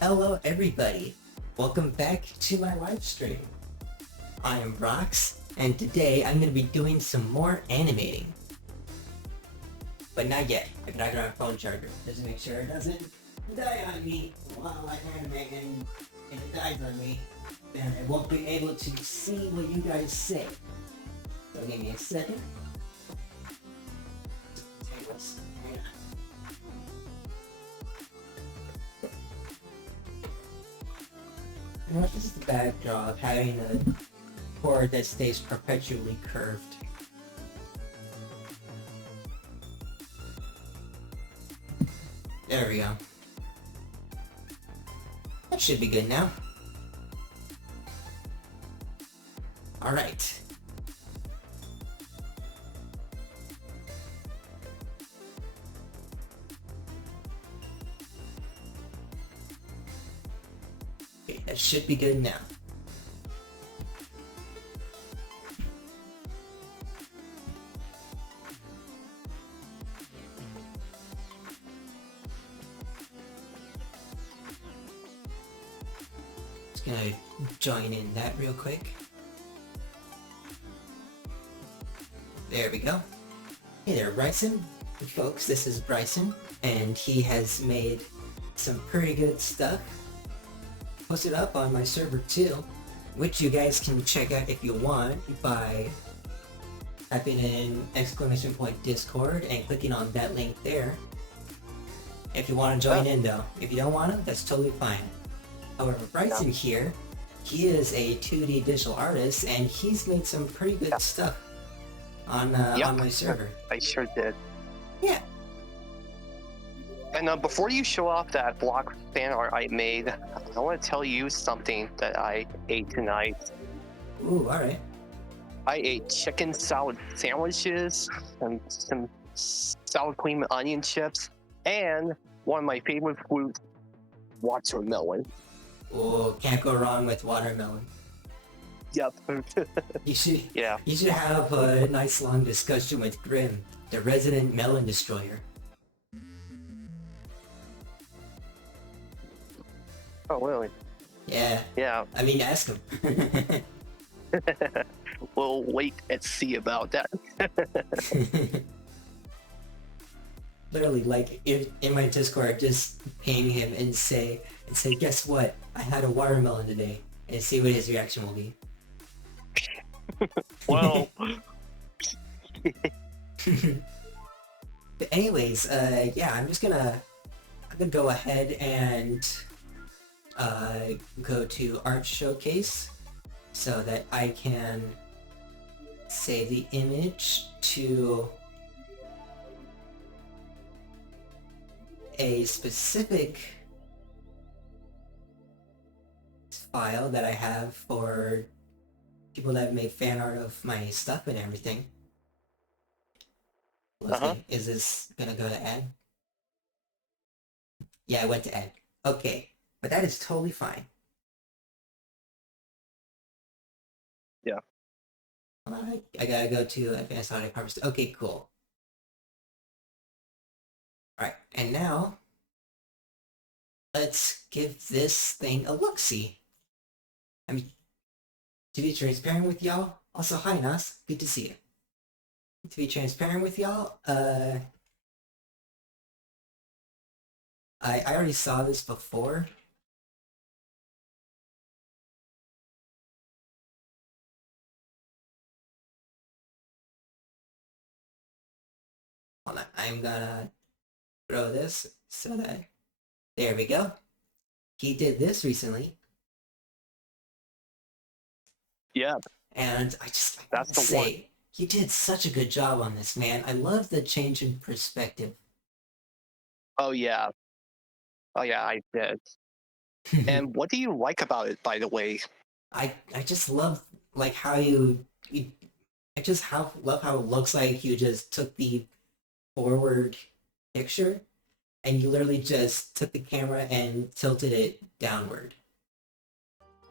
Hello everybody, welcome back to my live stream. I am Rox, and today I'm going to be doing some more animating. But not yet. I gotta grab my phone charger just to make sure it doesn't die on me while I animate, and if it dies on me, then I won't be able to see what you guys say. So give me a second. This is the backdrop of having a board that stays perpetually curved. There we go. That should be good now. Alright. Okay, that should be good now. Just gonna join in that real quick. There we go. Hey there, Bryson. Folks, this is Bryson, and he has made some pretty good stuff. Posted up on my server too, which you guys can check out if you want by typing in !Discord and clicking on that link there. If you want to join in though. If you don't want to, that's totally fine. However, Bryson here, he is a 2D digital artist, and he's made some pretty good stuff on my server. I sure did. Yeah. And before you show off that block fan art I made, I want to tell you something that I ate tonight. Ooh, alright. I ate chicken salad sandwiches and some sour cream and onion chips, and one of my favorite fruits, watermelon. Oh, can't go wrong with watermelon. Yep. You should, Yeah. You should have a nice long discussion with Grim, the resident melon destroyer. Oh, really? Yeah. Yeah. I mean, ask him. We'll wait and see about that. Literally, like, if in my Discord, just ping him and say, guess what? I had a watermelon today, and see what his reaction will be. Well. But anyways, yeah, I'm gonna go ahead and go to Art Showcase so that I can save the image to a specific file that I have for people that have made fan art of my stuff and everything. Is this gonna go to add? Yeah, I went to add. Okay, but that is totally fine. Yeah. Alright, I gotta go to Advanced Audio Harvest. Okay, cool. Alright, and now let's give this thing a look-see. I mean, to be transparent with y'all, also hi Nas, good to see you. To be transparent with y'all, I already saw this before. Hold on, I'm gonna throw this so that, there we go. He did this recently. Yeah. And I just That's the say, one. you did such a good job on this, man. I love the change in perspective. Oh, yeah. Oh, yeah, I did. And what do you like about it, by the way? I just love like how love how it looks like you just took the forward picture and you literally just took the camera and tilted it downward.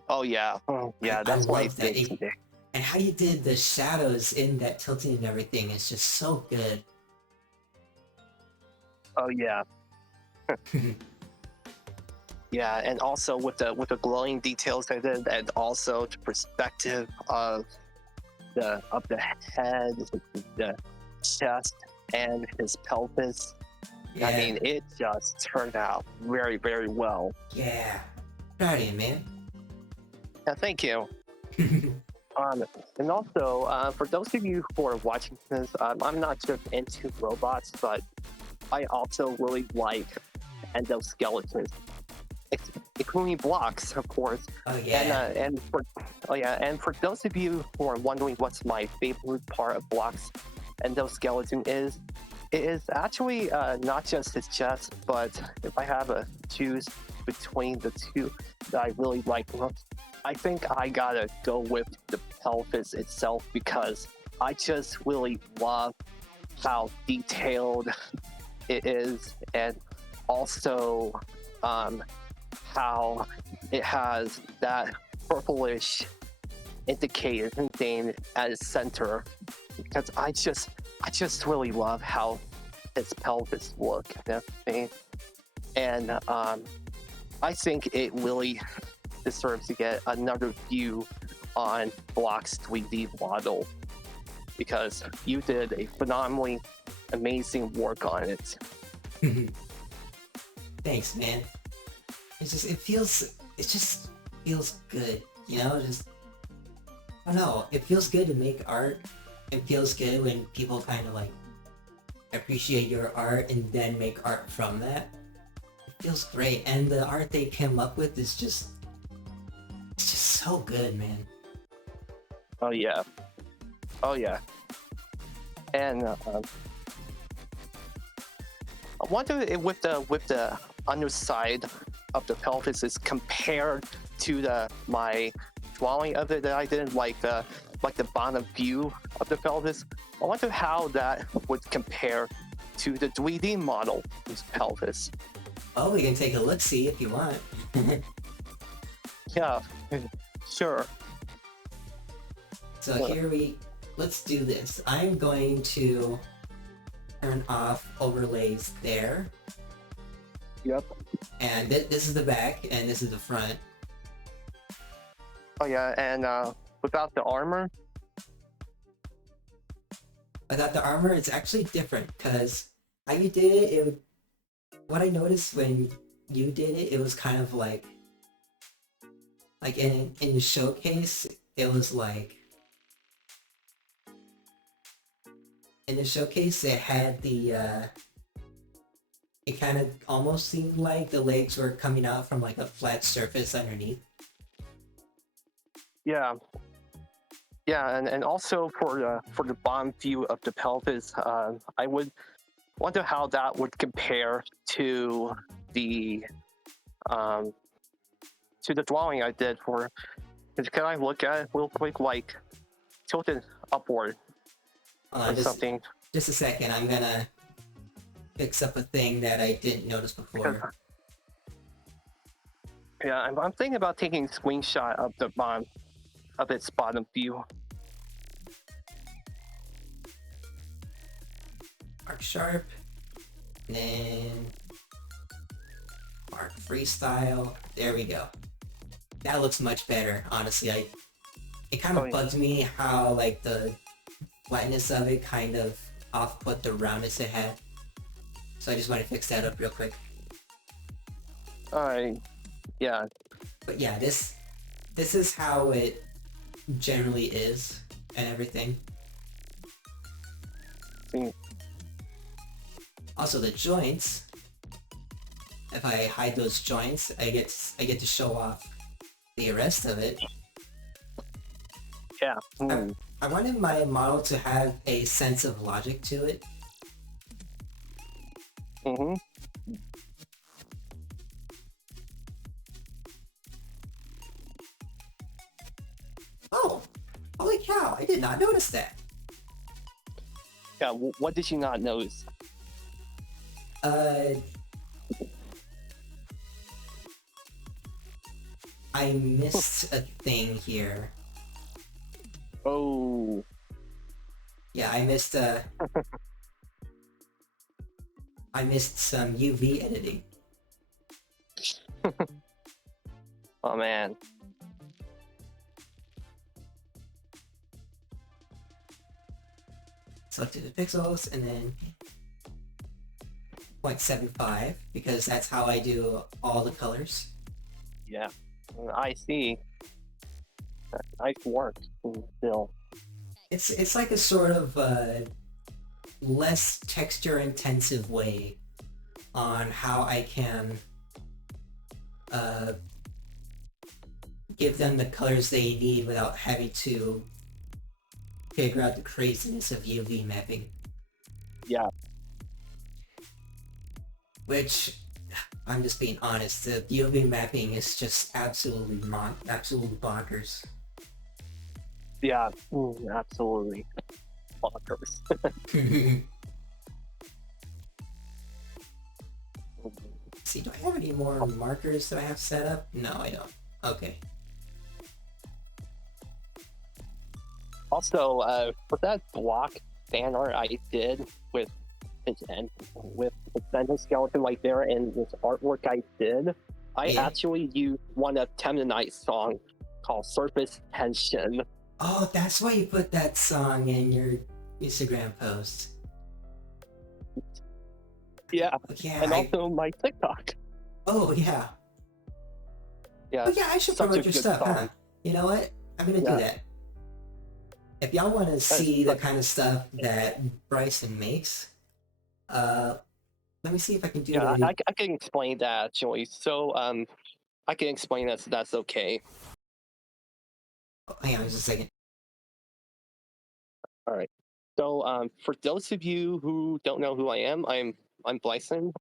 Oh, yeah. Yeah, that's I what I love that. did today. And how you did the shadows in that tilting and everything is just so good. Oh yeah. Yeah, and also with the glowing details I did, and also the perspective of the head, the chest, and his pelvis. Yeah. I mean, it just turned out very, very well. Yeah. Proud of you, man. Yeah, thank you. And also, for those of you who are watching this, I'm not just into robots, but I also really like endoskeletons, including blocks, of course. Oh yeah. And for those of you who are wondering what's my favorite part of Block's endoskeleton is, it is actually not just his chest, but if I have to choose between the two that I really like most, I think I gotta go with the pelvis itself, because I just really love how detailed it is, and also how it has that purplish indicator thing at its center, because I just really love how its pelvis look and everything, and I think it really deserves to get another view on Block's 3D model, because you did a phenomenally amazing work on it. Thanks, man. It just feels good, you know. Just I don't know. It feels good to make art. It feels good when people kind of like appreciate your art and then make art from that. It feels great, and the art they came up with is just so good, man. Oh yeah, and I wonder if with the underside of the pelvis is compared to my drawing of it that I did, like the bottom view of the pelvis. I wonder how that would compare to the 3D model of his pelvis. Oh, we can take a look, see if you want. Yeah, sure. So let's do this. I'm going to turn off overlays there. Yep. And this is the back, and this is the front. Oh yeah, and without the armor. Without the armor, it's actually different, because how you did it, what I noticed when you did it, it was kind of like in the showcase, it was like, in the showcase, it had it kind of almost seemed like the legs were coming out from like a flat surface underneath. Yeah. Yeah, and also for the bottom view of the pelvis, I would wonder how that would compare to the drawing I did for. Can I look at it real quick, like tilted upward or something? Just a second, I'm gonna fix up a thing that I didn't notice before. Yeah, I'm thinking about taking a screenshot of the bottom of its bottom view. Mark Sharp, and then Mark Freestyle. There we go. That looks much better, honestly. It kind of bugs me how like the flatness of it kind of off-put the roundness it had. So I just want to fix that up real quick. Alright, yeah. But yeah, this is how it generally is and everything. Also the joints, if I hide those joints, I get to show off the rest of it. Yeah. I wanted my model to have a sense of logic to it. Mm-hmm. Oh, holy cow, I did not notice that. Yeah, what did you not notice? I missed a thing here. Oh, Yeah, I missed some UV editing. oh man. Selected the pixels and then 0.75 because that's how I do all the colors. Yeah, I see. Nice work, Bill. It's like a sort of less texture intensive way on how I can give them the colors they need without having to figure out the craziness of UV mapping. Yeah, Which, I'm just being honest, the UV mapping is just absolutely bonkers. yeah, absolutely. Bonkers. See, do I have any more markers that I have set up? No, I don't. Okay. Also, for that block fan art I did with his endoskeleton right there and this artwork I did, I actually used one of Temnonite's song called Surface Tension. Oh, that's why you put that song in your Instagram post. Yeah, Yeah, and also my TikTok. Oh, yeah. Yeah, Oh, yeah, I should such a promote your good stuff, huh? song. You know what? I'm gonna do that. If y'all want to see the kind of stuff that Bryson makes, let me see if I can do Yeah, it. I can explain that actually. So, I can explain that, so that's okay. Oh, hang on just a second. All right. So, for those of you who don't know who I am, I'm Blyson.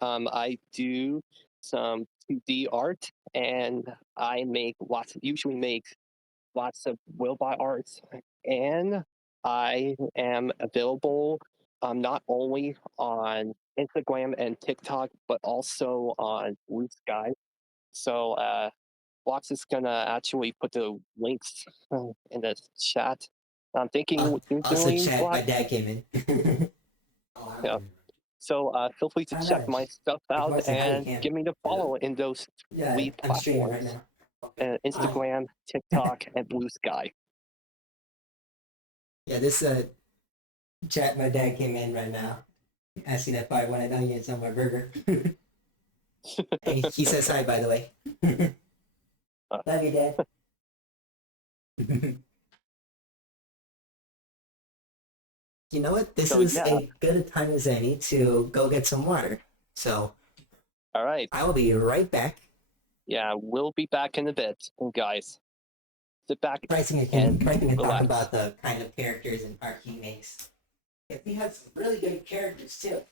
I do some 2D art, and I usually make lots of Willbot arts, and I am available not only on Instagram and TikTok, but also on Blue Sky. So Watts is gonna actually put the links in the chat. I'm thinking what you're Also doing, chat, my Watts. dad came in. Yeah. So feel free to I check know. my stuff out Watson, hi, and Cam. give me the follow in those Yeah, three I'm streaming right platforms: now. Instagram, TikTok, and Blue Sky. Yeah, this chat, my dad came in right now. Asking if I wanted onions on my burger. Hey, he says hi, by the way. Love you, Dad. You know what? This is a good time as any to go get some water. So, all right. I will be right back. Yeah, we'll be back in a bit, guys. Sit back Bryson can talk about the kind of characters and art he makes. He has some really good characters too.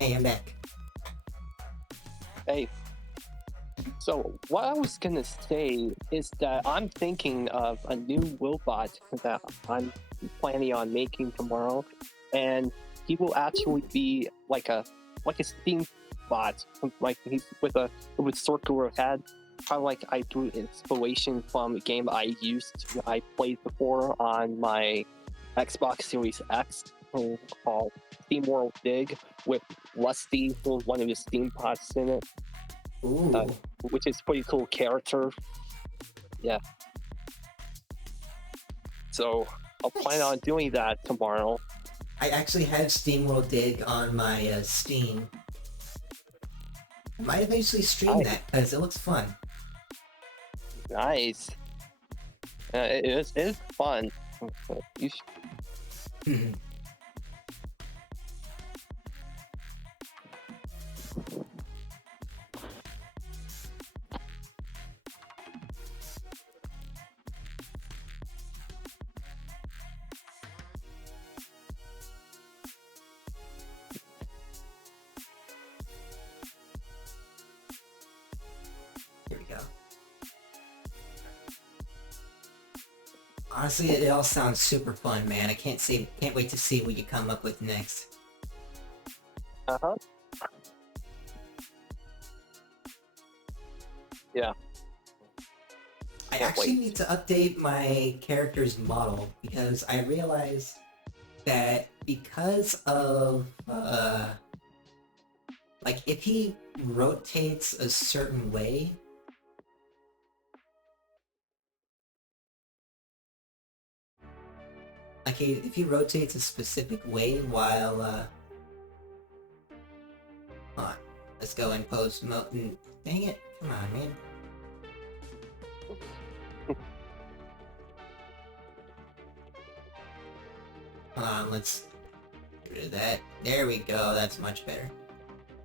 Hey, I'm back. Hey. So what I was gonna say is that I'm thinking of a new Willbot that I'm planning on making tomorrow, and he will actually be like a Steam bot, like he's with circular head, kind of like I drew inspiration from a game I played before on my Xbox Series X called Steam World Dig with Lusty, one of the Steam bots in it. Ooh. which is pretty cool character. Yeah. So I'll plan Nice. on doing that tomorrow. I actually have SteamWorld Dig on my Steam. I might eventually stream Nice. that because it looks fun. Nice. It is fun. You Mhm. Here we go. Honestly, it all sounds super fun, man. I can't wait to see what you come up with next. Uh-huh. Yeah. I Can't actually wait. need to update my character's model because I realized that because of like if he rotates a certain way, like if he rotates a specific way while hold on, let's go in post mode. Dang it! Come on, man. Hold on, let's get rid of that. There we go. That's much better.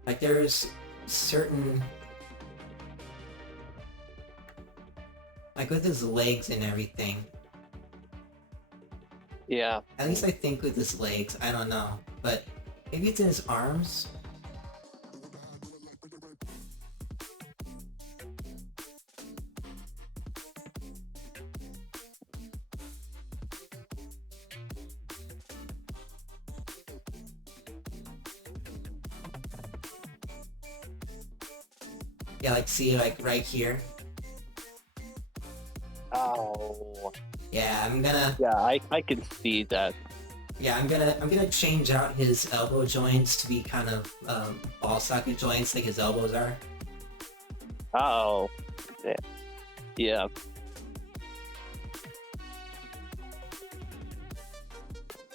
Like there's certain, like with his legs and everything. Yeah. At least I think with his legs. I don't know, but maybe it's in his arms. Yeah, like see, like right here. Oh. Yeah, I'm gonna. Yeah, I can see that. Yeah, I'm gonna change out his elbow joints to be kind of ball socket joints, like his elbows are. Oh. Yeah. Yeah.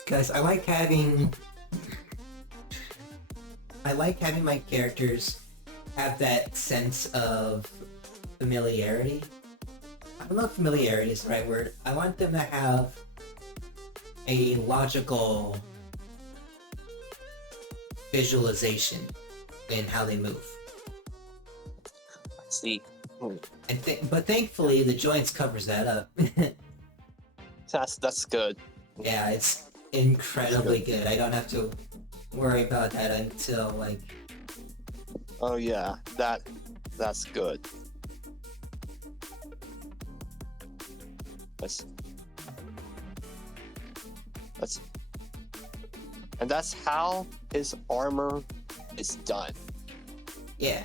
Because I like having my characters have that sense of familiarity. I don't know if familiarity is the right word. I want them to have a logical visualization in how they move. I see. But thankfully the joints covers that up. That's good. Yeah, it's incredibly good. I don't have to worry about that until like. Oh yeah, that's good. That's and that's how his armor is done. Yeah.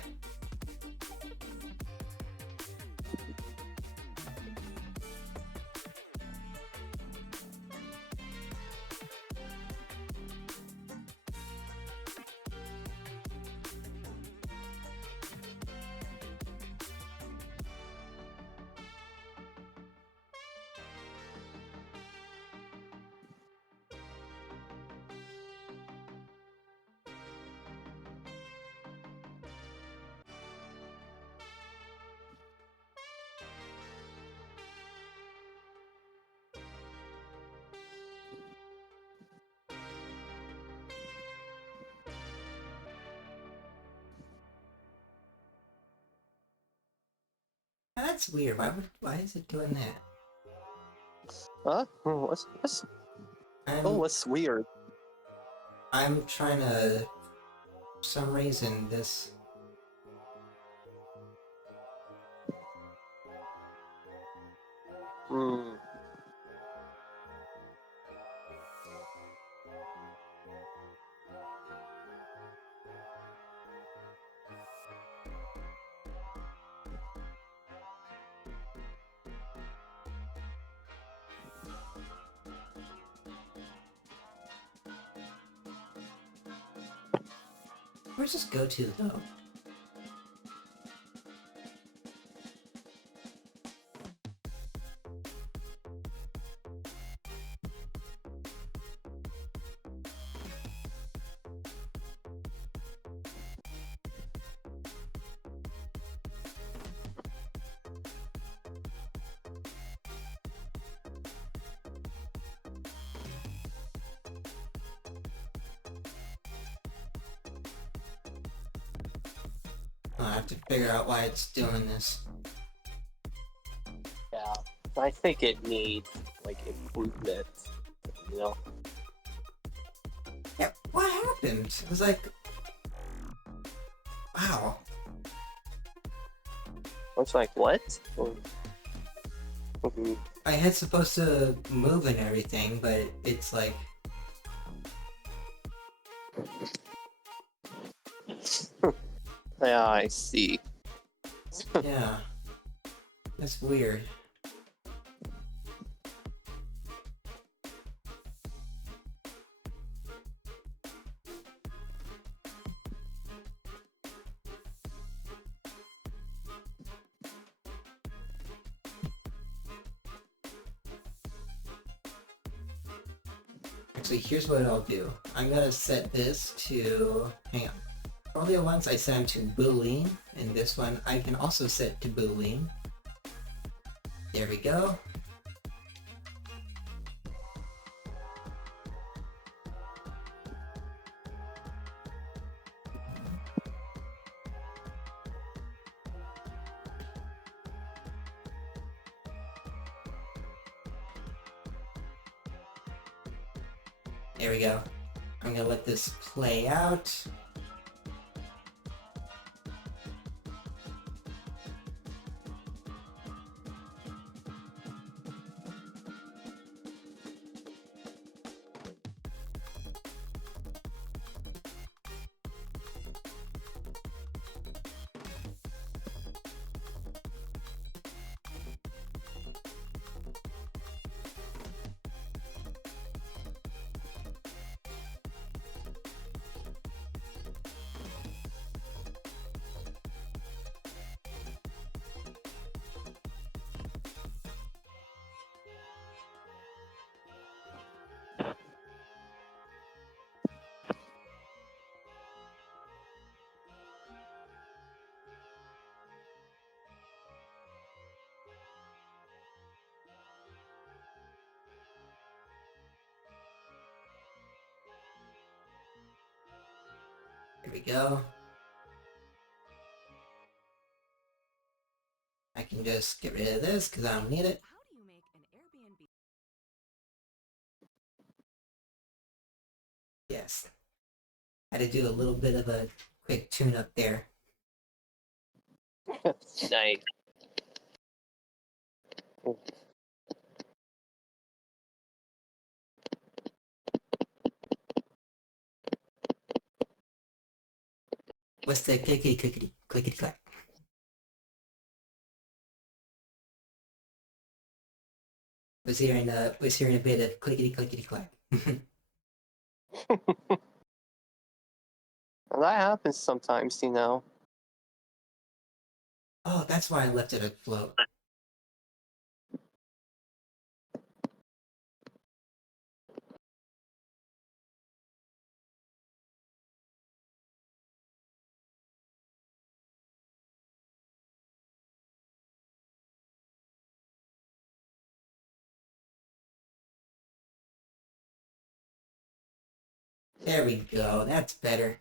Now, that's weird. Why is it doing that? Huh? What's what's weird? I'm trying to, for some reason, this. Hmm. Where's this go to though? I have to figure out why it's doing this. Yeah, I think it needs like improvement. You know. Yeah, what happened? It was like, wow. It's like what? Mhm. My head's supposed to move and everything, but it's like, Yeah, I see. yeah, that's weird. Actually, here's what I'll do. I'm gonna set this to, hang on. All the other ones I set them to Boolean, and this one I can also set to Boolean. There we go. There we go. I'm gonna let this play out. There we go. I can just get rid of this because I don't need it. How do you make an Airbnb? Yes. Had to do a little bit of a quick tune up there. Nice. What's the clickety clack? Was hearing a bit of clickety clack. Well, that happens sometimes, you know. Oh, that's why I left it afloat. There we go. That's better.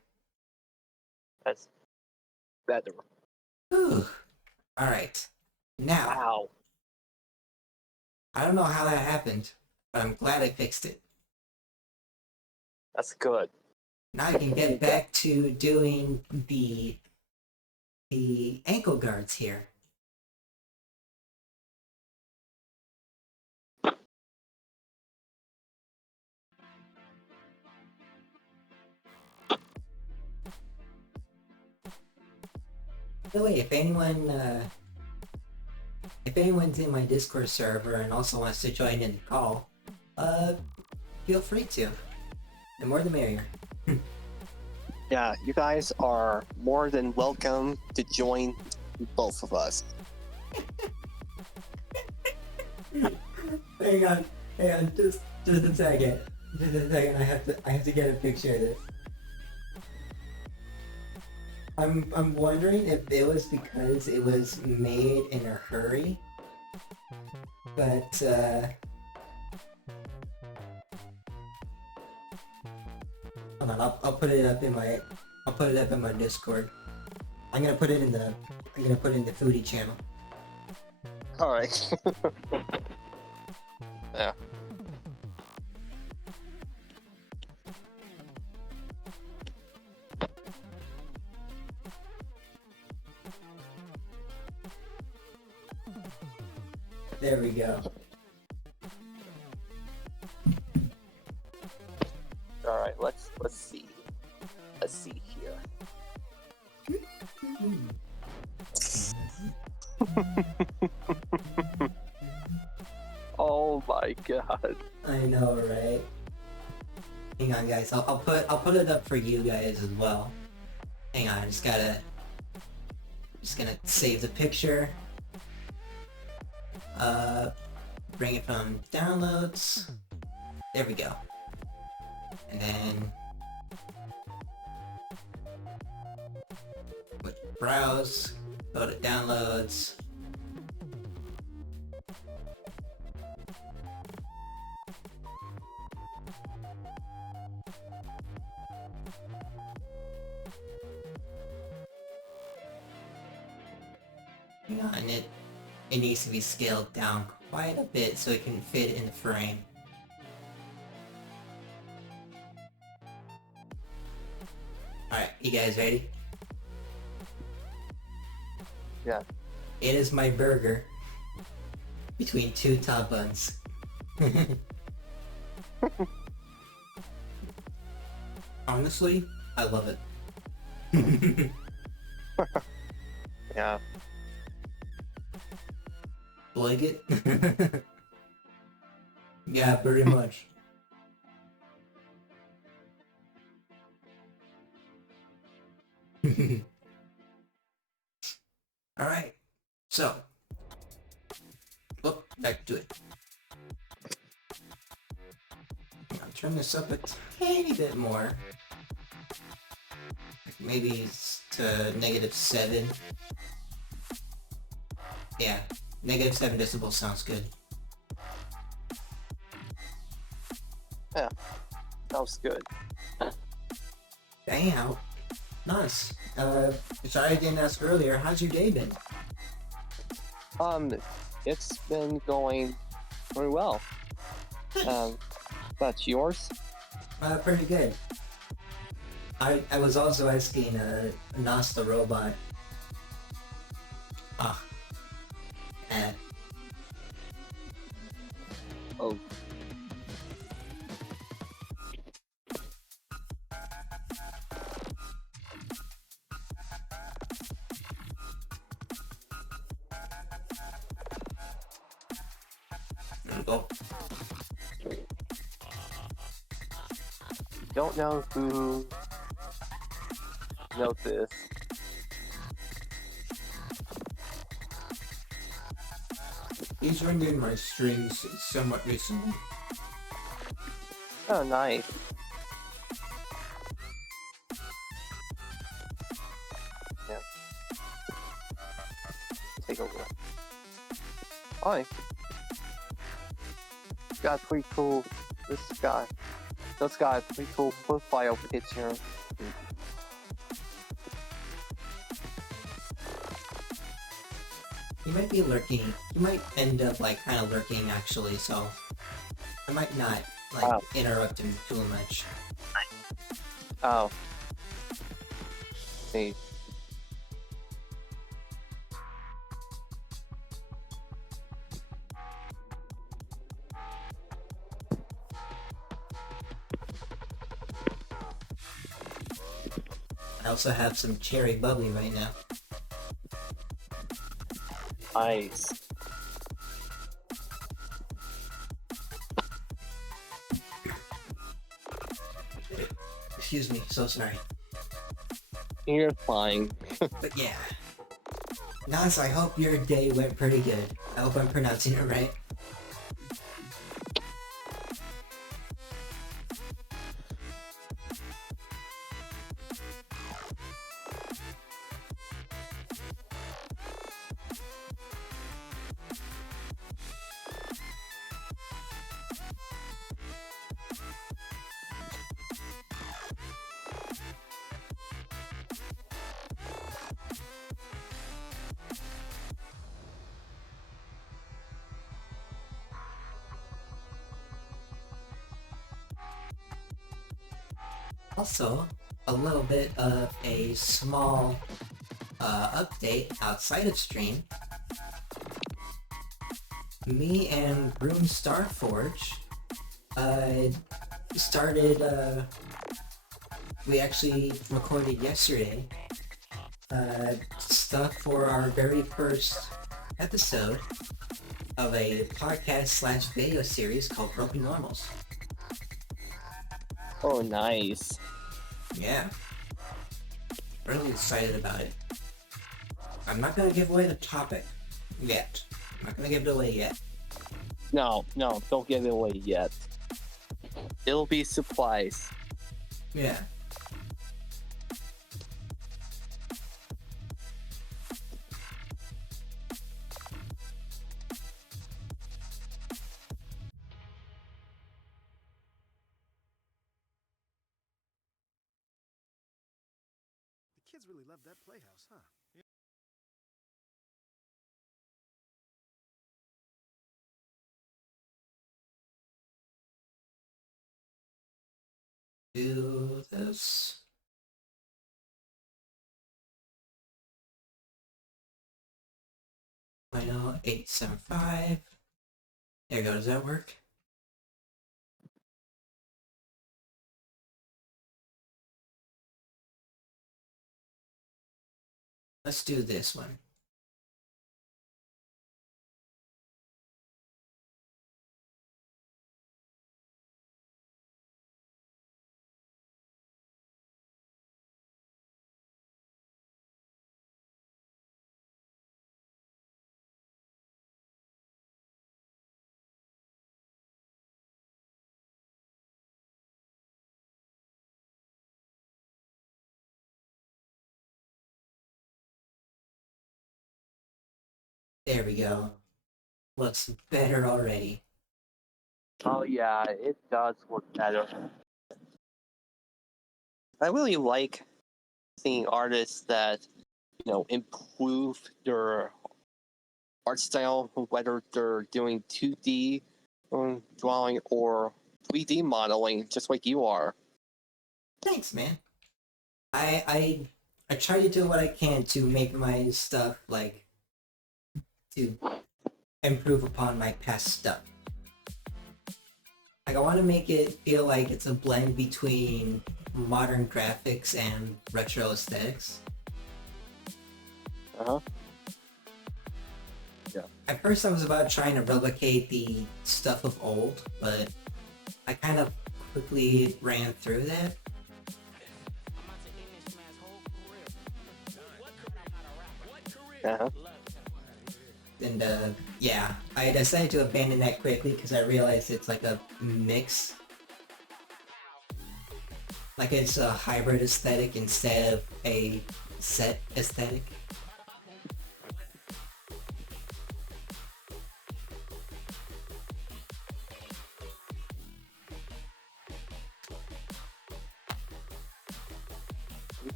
That's better. Whew. All right. Now, Wow. I don't know how that happened, but I'm glad I fixed it. That's good. Now I can get back to doing the ankle guards here. By the way, if anyone's in my Discord server and also wants to join in the call, feel free to. The more the merrier. Yeah, you guys are more than welcome to join both of us. Hang on, just a second. Just a second, I have to get a picture of this. I'm wondering if it was because it was made in a hurry. But hold on, I'll put it up in my Discord. I'm gonna put it in the foodie channel. All right. Yeah. There we go. All right, let's see. Let's see here. Oh my god. I know, right? Hang on, guys. I'll put it up for you guys as well. Hang on, just gonna save the picture. Bring it from downloads. There we go. And then browse, go to downloads. Hang on, it needs to be scaled down quite a bit so it can fit in the frame. Alright, you guys ready? Yeah. It is my burger between two top buns. Honestly, I love it. Yeah. Like it? Yeah, pretty much. Alright, so, back to it. I'll turn this up a tiny bit more. Maybe it's to -7. Yeah, -7 decibels sounds good. Yeah. Sounds good. Damn. Nice. Sorry I didn't ask earlier, how's your day been? It's been going very well. That's yours? Pretty good. I was also asking Nas the robot. Eh. Oh. There we go. Don't know who wrote this. He's ringing my strings somewhat recently. Oh, nice. Yeah. Take a look. Hi. Got pretty cool. This guy. This guy, pretty cool profile picture. He might be lurking. He might end up like kind of lurking actually, so I might not like interrupt him too much. Oh. See. I also have some cherry bubbly right now. Nice. Excuse me, so sorry. You're fine. But yeah. Nas, I hope your day went pretty good. I hope I'm pronouncing it right. Also, a little bit of a small update outside of stream. Me and Rune Starforge started, we actually recorded yesterday stuff for our very first episode of a podcast slash video series called Broken Normals. Oh, nice. Yeah. Really excited about it. I'm not gonna give away the topic yet. I'm not gonna give it away yet. No, don't give it away yet. It'll be surprise. Yeah. The kids really love that playhouse, huh? Do this. I know 875. There you go. Does that work? Let's do this one. There we go. Looks better already. Oh yeah, it does look better. I really like seeing artists that, improve their art style, whether they're doing 2D drawing or 3D modeling, just like you are. Thanks, man. I try to do what I can to make my stuff like to improve upon my past stuff. Like I want to make it feel like it's a blend between modern graphics and retro aesthetics. Uh-huh. Yeah. At first I was about trying to replicate the stuff of old, but I kind of quickly ran through that. Uh-huh. And yeah, I decided to abandon that quickly because I realized it's like a mix. Like it's a hybrid aesthetic instead of a set aesthetic.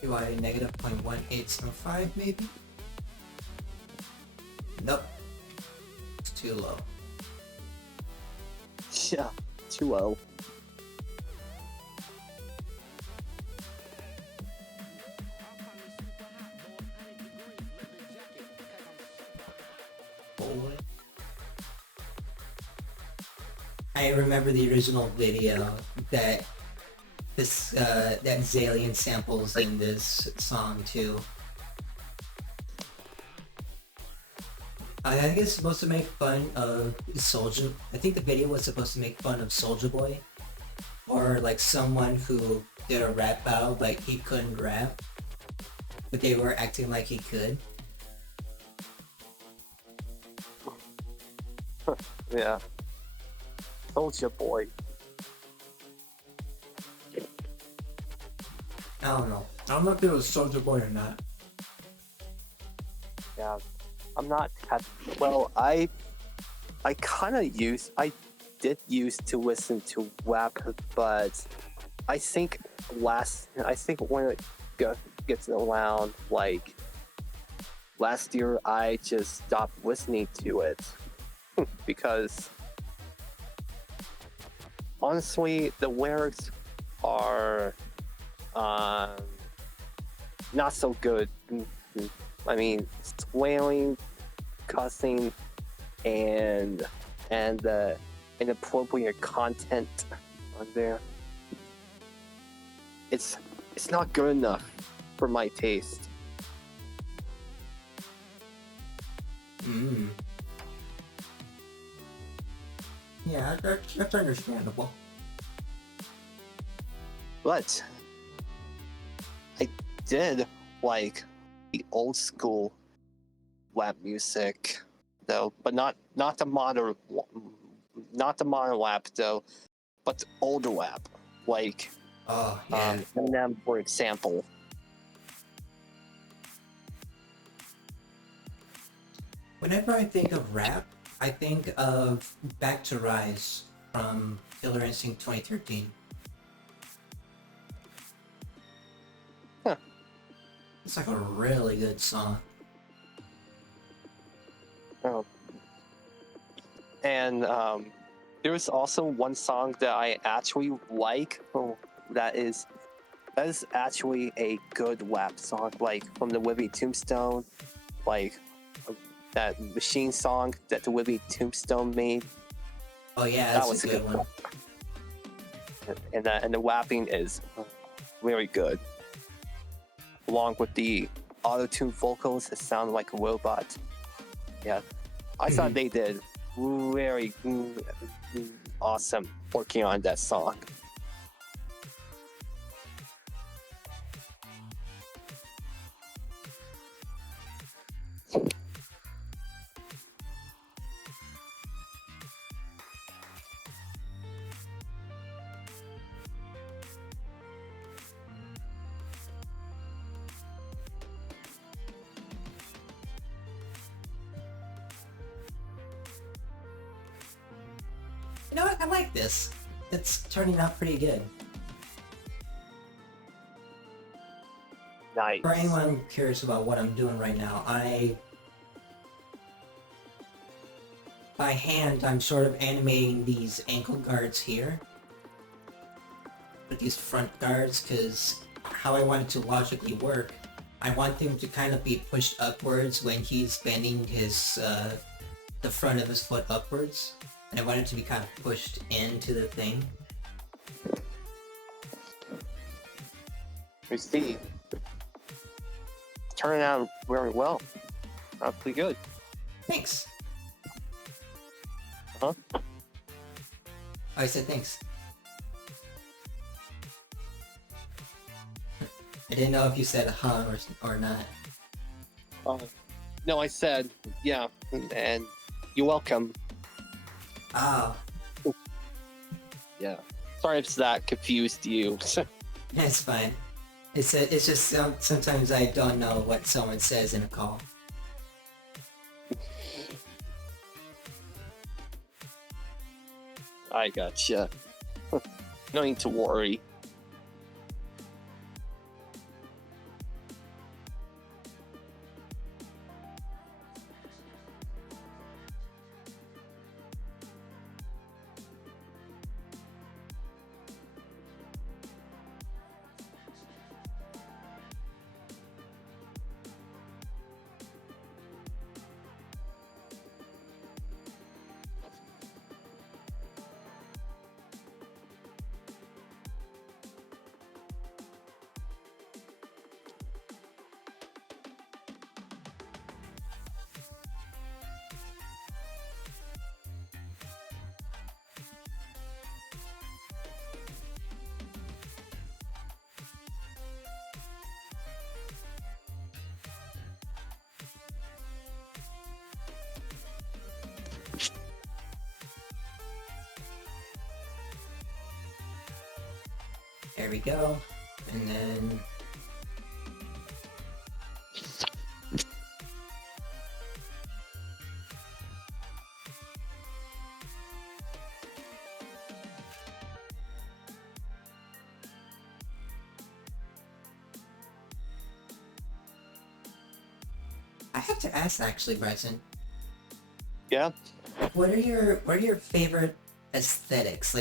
Do I negative 0.1875 maybe? Nope. It's too low. Yeah, too low. I remember the original video that this that Zalian samples in this song too. I think it's supposed to make fun of Soulja. I think the video was supposed to make fun of Soulja Boy, or like someone who did a rap battle but he couldn't rap, but they were acting like he could. Yeah. Soulja Boy. don't know. I don't know if it was Soldier Boy or not. Yeah, I'm not. Well, I did used to listen to rap, but I think when it gets around like last year, I just stopped listening to it because honestly, the lyrics are not so good. I mean, swearing, cussing, and inappropriate content on there. It's not good enough for my taste. Yeah, that's understandable. But I did like the old school rap music though, but not the modern rap though, but the older rap, like Oh, yeah. Eminem, for example. Whenever I think of rap, I think of Back to Rise from Killer Instinct 2013. Huh. It's like a really good song. Oh. And there was also one song that I actually like. That is actually a good rap song, like from the Living Tombstone, like that Machine song that the Living Tombstone made. Oh yeah, That that's was a good one. And the rapping is very good, along with the auto-tune vocals that sound like a robot. Yeah, I thought they did very awesome working on that song. You know what? I like this. It's turning out pretty good. Nice. For anyone curious about what I'm doing right now, by hand, I'm sort of animating these ankle guards here. With these front guards, because how I want it to logically work, I want them to kind of be pushed upwards when he's bending his, the front of his foot upwards. And I want it to be kind of pushed into the thing. We see. Turning out very well. Pretty good. Thanks. Huh? I said thanks. I didn't know if you said huh or not. No, I said, yeah, and you're welcome. Oh, Yeah. Sorry if that confused you. that's fine. It's just sometimes I don't know what someone says in a call. I gotcha. No need to worry. There we go. And then I have to ask actually, Bryson. Yeah. What are your favorite aesthetics?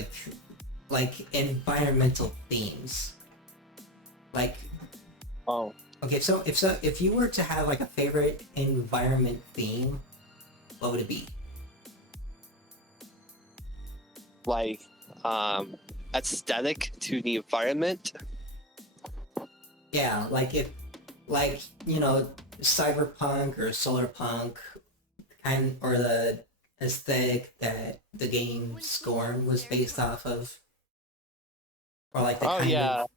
Like environmental themes? Like, Oh, okay, so if you were to have like a favorite environment theme, what would it be? like aesthetic to the environment. Yeah, like if like, cyberpunk or solar punk or the aesthetic that the game Scorn was based off of, or like the Oh kind yeah. of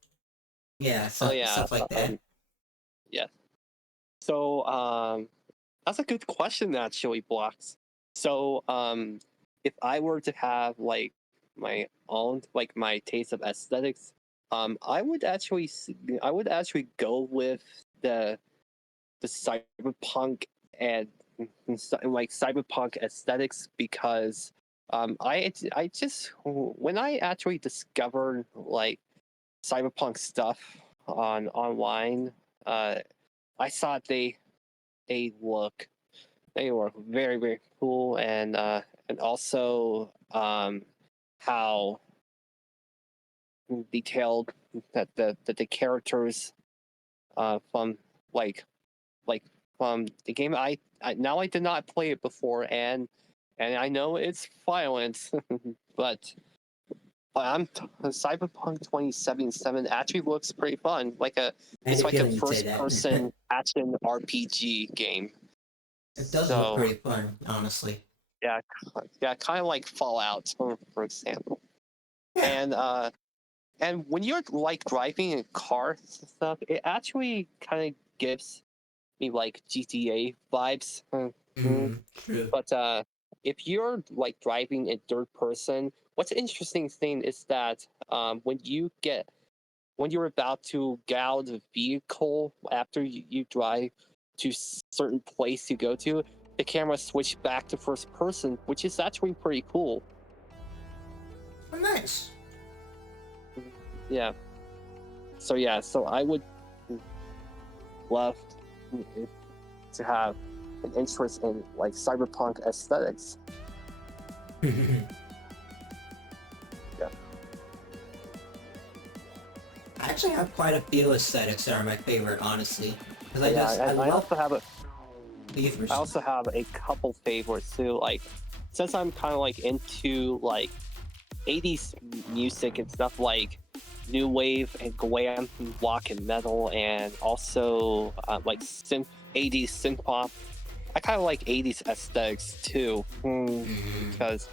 Oh yeah. stuff like that. Yeah. So that's a good question actually, Blocks. So if I were to have like my own like my taste of aesthetics, I would actually go with the cyberpunk and like cyberpunk aesthetics because I just when I actually discovered like cyberpunk stuff on online, I thought they were very very cool and also how detailed that the characters from like like from the game I now I did not play it before and I know it's violent but Cyberpunk 2077 actually looks pretty fun I had it's a like a feeling you'd say first that. person action RPG game. It does look So pretty fun, honestly. yeah, yeah, kind of like Fallout for example. Yeah. And when you're like driving in cars and stuff, it actually kind of gives me like GTA vibes. True. But if you're like driving in third person, what's an interesting thing is that when you're about to get out of the vehicle after you drive to certain place you go to, the camera switch back to first person, which is actually pretty cool. Oh, nice. Yeah. So I would love to have an interest in like cyberpunk aesthetics. Yeah. I actually have quite a few aesthetics that are my favorite, honestly. Because I Yeah, just, I and love I also have a couple favorites too. Like, since I'm kind of like into like 80s music and stuff like new wave and glam rock and metal, and also like 80s synth pop. I kind of like 80s aesthetics too, because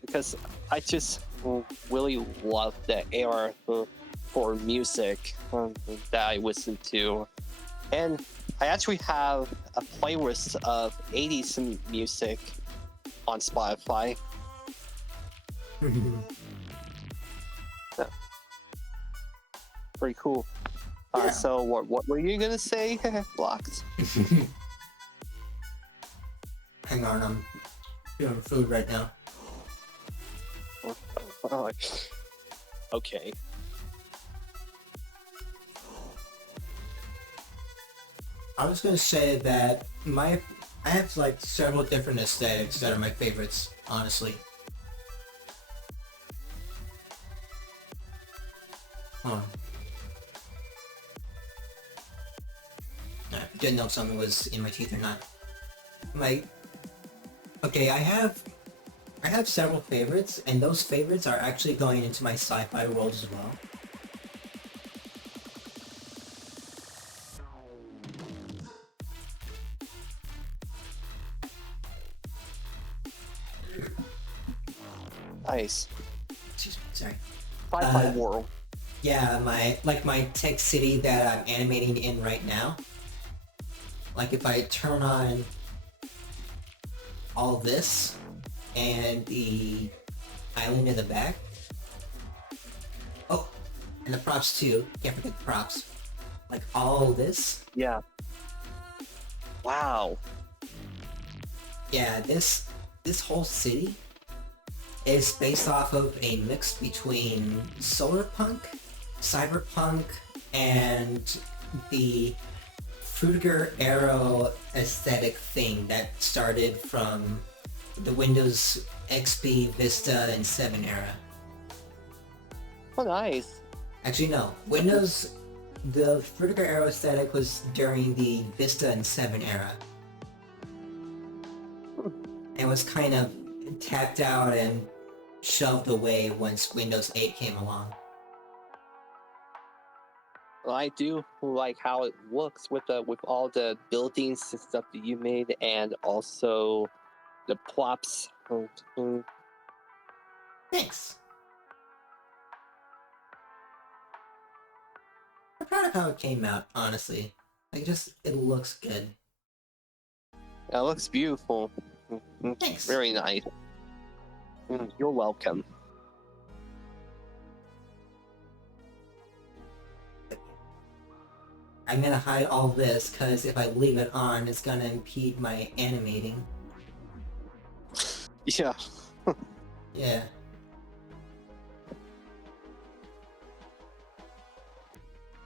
because I just really love the era for music that I listen to. And I actually have a playlist of 80s music on Spotify. Yeah. Pretty cool. Yeah. So what were you gonna say, Blocked? Hang on, I'm doing food right now. Okay. I was gonna say that I have like several different aesthetics that are my favorites, honestly. Hold on. I didn't know if something was in my teeth or not. Okay, I have several favorites, and those favorites are actually going into my sci-fi world as well. Nice. Excuse me, sorry. Sci-fi world. Yeah, my tech city that I'm animating in right now. Like if I turn on all this and the island in the back. Oh, and the props too. Can't forget the props. Like all this. Yeah. Wow. Yeah, this whole city is based off of a mix between solar punk, cyberpunk, and the Fruitiger Arrow aesthetic thing that started from the Windows XP, Vista, and 7 era. Oh, nice. Actually, no. The Fruitiger Arrow aesthetic was during the Vista and 7 era. It was kind of tapped out and shoved away once Windows 8 came along. I do like how it looks with all the buildings and stuff that you made, and also the props. Thanks. I'm proud of how it came out, honestly. Like, it looks good. It looks beautiful. Thanks. Very nice. You're welcome. I'm gonna hide all this, because if I leave it on, it's gonna impede my animating. Yeah. Yeah.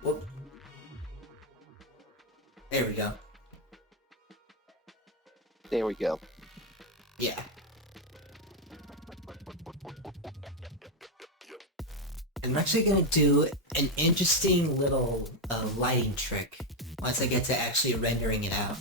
Whoop. There we go. There we go. Yeah. I'm actually gonna do an interesting little lighting trick once I get to actually rendering it out.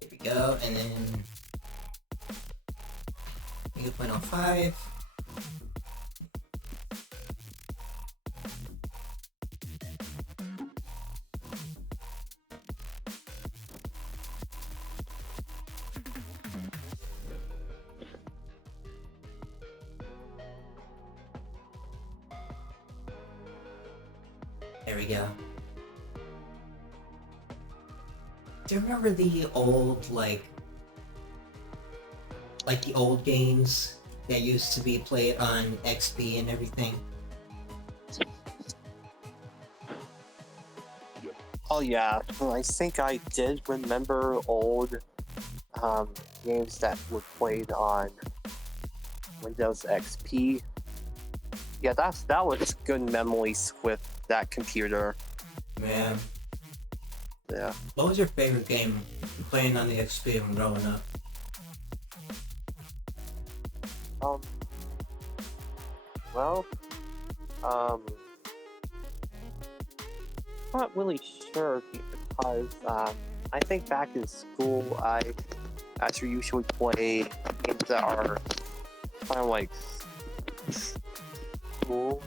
There we go, and then make it 0.05. There we go. Do you remember the old, like the old games that used to be played on XP and everything? Oh yeah, I think I did remember old games that were played on Windows XP. Yeah, that was good memories with that computer. Man, Yeah. what was your favorite game playing on the XP when growing up? Well, not really sure because I think back in school I actually usually play games that are kind of like school,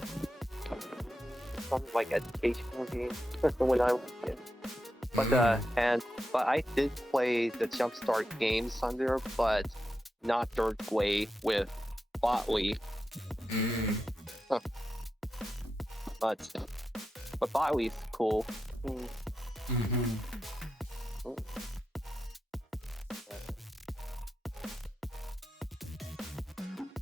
something like educational games when I was a kid. But but I did play the Jumpstart games on there, but not Third Way with Botley. But Botley's cool.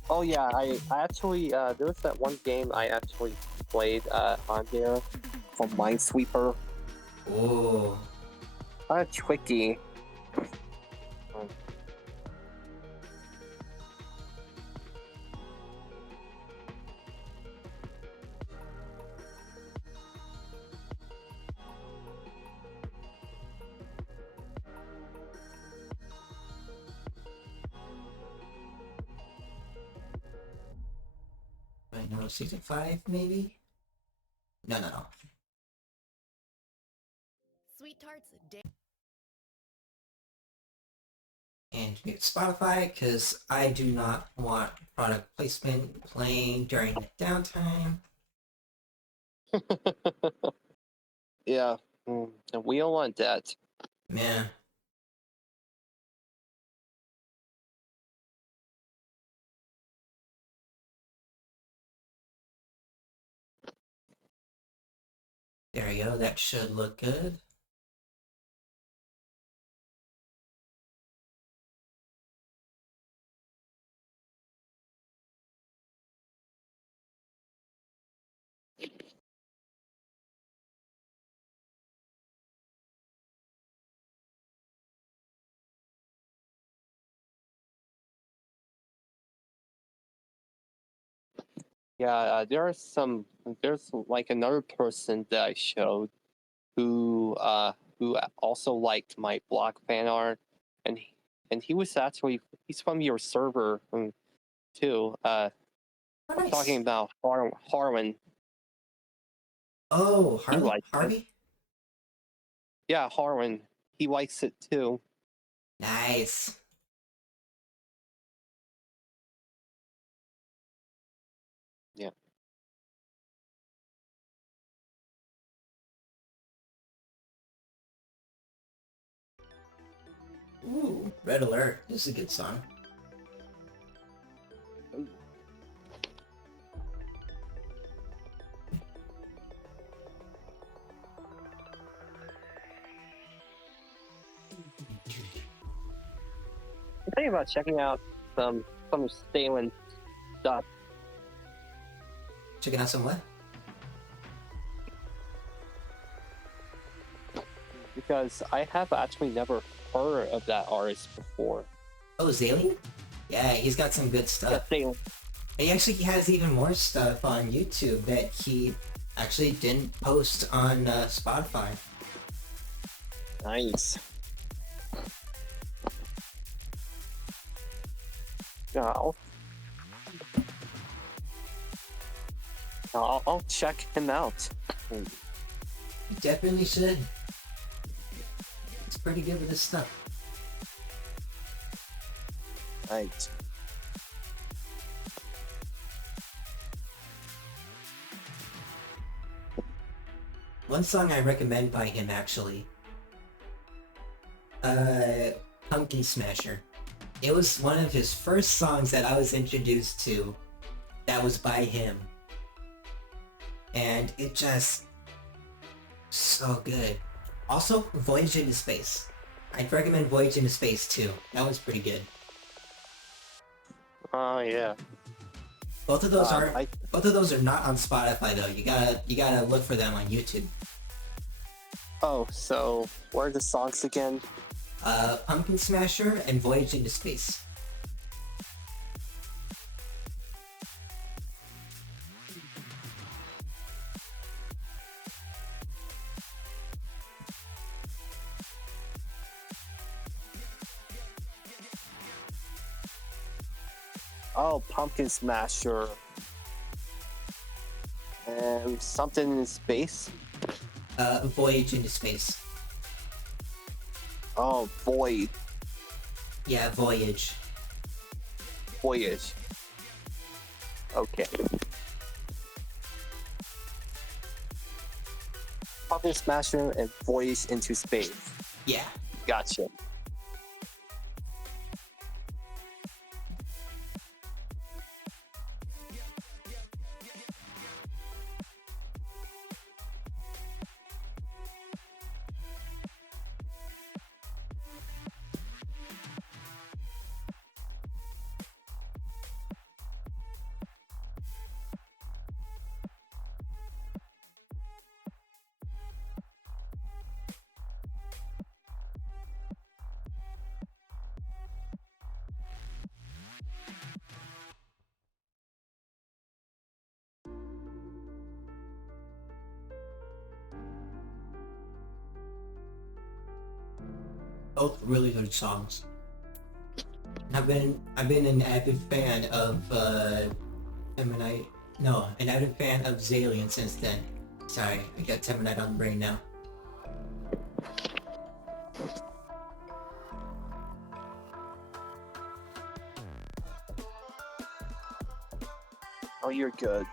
Oh yeah, I actually there was that one game I actually played on there called Minesweeper. Oh. Kind of tricky. I know, season 5 maybe? No. Sweet tarts. And mute Spotify, because I do not want product placement playing during the downtime. Yeah, and we don't want that. Man. There we go, that should look good. Yeah, there's like another person that I showed who also liked my block fan art, and he was actually he's from your server too. Oh, I'm nice. talking about Harwin. Oh, He Harley? likes it. Harvey? Yeah, Harwin. He likes it too. Nice. Yeah. Ooh, Red Alert. This is a good song. I'm thinking about checking out some Stalin stuff. Checking out some what? Because I have actually never heard of that artist before. Oh, Zalian? Yeah, he's got some good Yeah, stuff. Stalin. He actually has even more stuff on YouTube that he actually didn't post on Spotify. Nice. Yeah, I'll check him out. You definitely should. He's pretty good with his stuff. Right. One song I recommend by him actually. Pumpkin Smasher. It was one of his first songs that I was introduced to that was by him. And it just so good. Also, Voyage into Space. I'd recommend Voyage into Space too. That was pretty good. Oh yeah. Both of those are I- both of those are not on Spotify though. You gotta look for them on YouTube. Oh, so what are the songs again? Pumpkin Smasher and Voyage into Space. Oh, Pumpkin Smasher. And something in space. Voyage into Space. Oh, Voyage. Voyage. Okay. Pumpkin Smasher and Voyage into Space. Yeah. Gotcha. Both really good songs. I've been an avid fan of Temanite. No, an avid fan of Zalian since then. Sorry, I got Temanite on the brain now. Oh, you're good.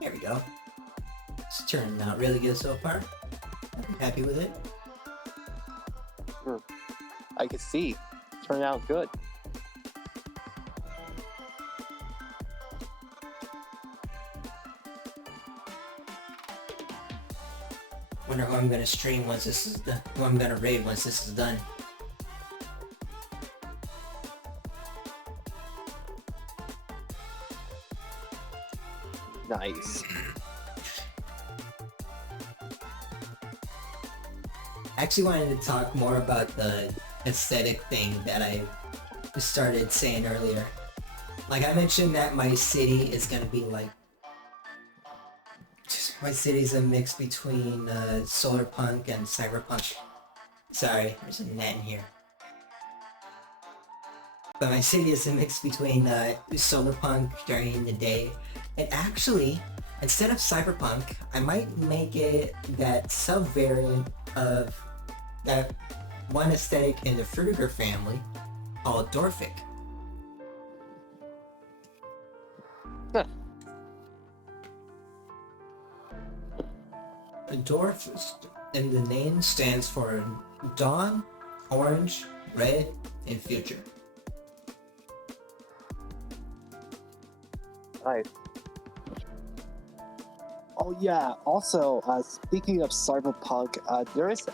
There we go. It's turning out really good so far. I'm happy with it. I can see. Turned out good. Wonder who I'm gonna stream once this is done. Who I'm gonna raid once this is done. Nice. I actually wanted to talk more about the aesthetic thing that I started saying earlier. Like I mentioned that my city is gonna be like, my city's a mix between solar punk and cyberpunk. Sorry, there's a net in here. But my city is a mix between solar punk during the day, and actually, instead of cyberpunk, I might make it that sub-variant of that one aesthetic in the Fruger family called Dorfic. Dwarf, and the name stands for Dawn, Orange, Red, and Future. Nice. Oh yeah. Also, speaking of cyberpunk, there's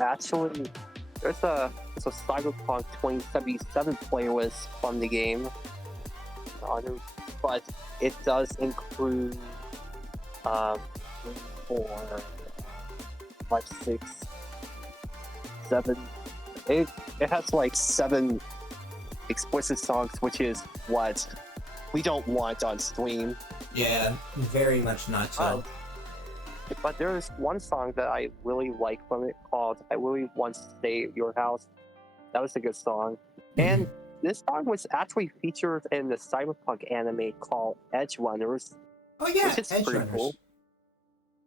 a cyberpunk 2077 playlist from the game, but it does include 3, 4, 5, 6, 7. It has like 7 explicit songs, which is what we don't want on stream. Yeah, very much not so. But there's one song that I really like from it called "I Really Want to Stay at Your House." That was a good song. And this song was actually featured in the cyberpunk anime called Edge Runners, Oh yeah, which is Edge pretty Runners. cool.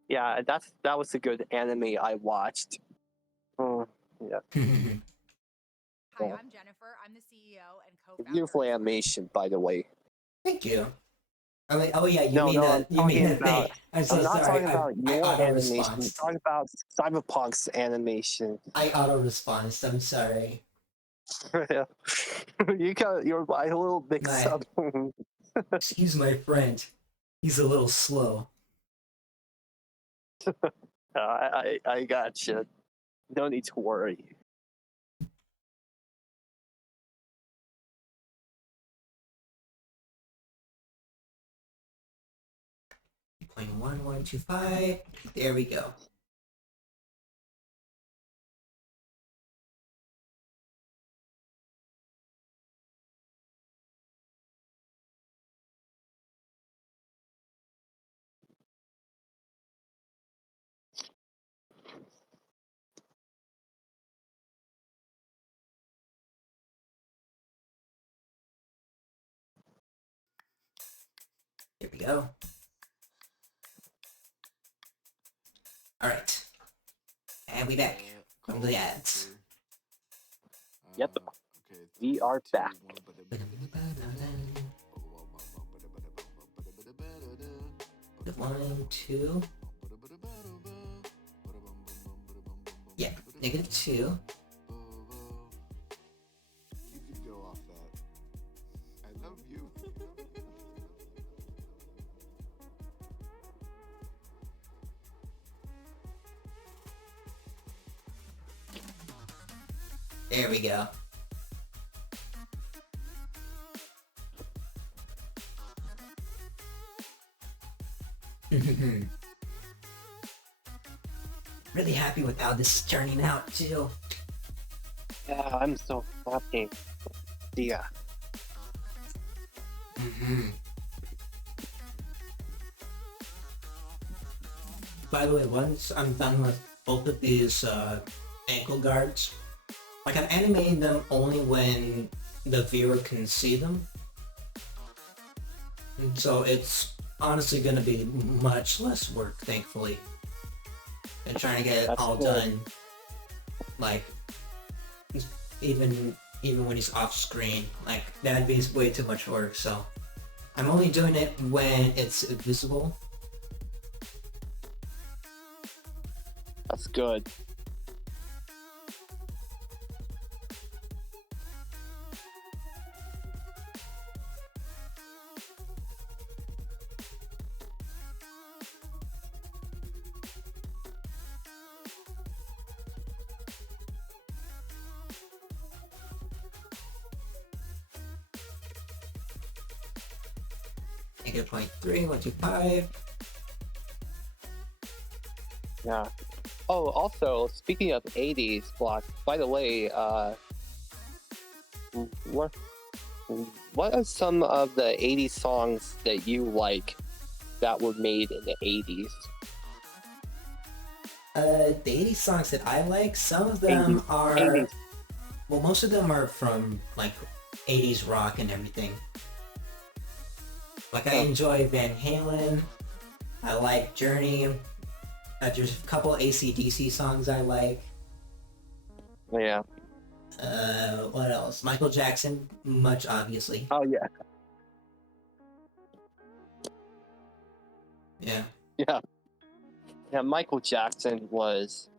Yeah, that was a good anime I watched. Yeah. Hi, Yeah. I'm Jennifer. I'm the CEO and co-founder. Beautiful of- animation, by the way. Thank you. I mean, oh yeah, you No, mean no, the I'm you mean talking the thing. about- I'm so I'm not sorry. talking about I your auto animation. I'm responded. talking about cyberpunk's animation. I auto responded. I'm sorry. You got your a little mixed Right. up. Excuse my friend. He's a little slow. I gotcha. No need to worry. Point 1125. There we go. There we go. Alright. And we back from the ads. Yep. We are back. The 1, 2. Yeah, -2. You could go off that. I love you. There we go. Really happy with how this is turning out too. Yeah, I'm so happy. Yeah. By the way, once I'm done with both of these ankle guards, like I'm animating them only when the viewer can see them. And so it's honestly going to be much less work, thankfully, than trying to get it That's all cool. done. Like, even when he's off screen, like that'd be way too much work. So I'm only doing it when it's visible. That's good. -0.3, 125. Yeah. Oh, also, speaking of 80s blocks, by the way, what are some of the 80s songs that you like that were made in the 80s? The 80s songs that I like, some of them 80s. are 80s. well, most of them are from like 80s rock and everything. Like I enjoy Van Halen. I like Journey. There's a couple AC/DC songs I like. Yeah. What else? Michael Jackson, much obviously. Oh, yeah. Yeah. Yeah. Yeah, Michael Jackson was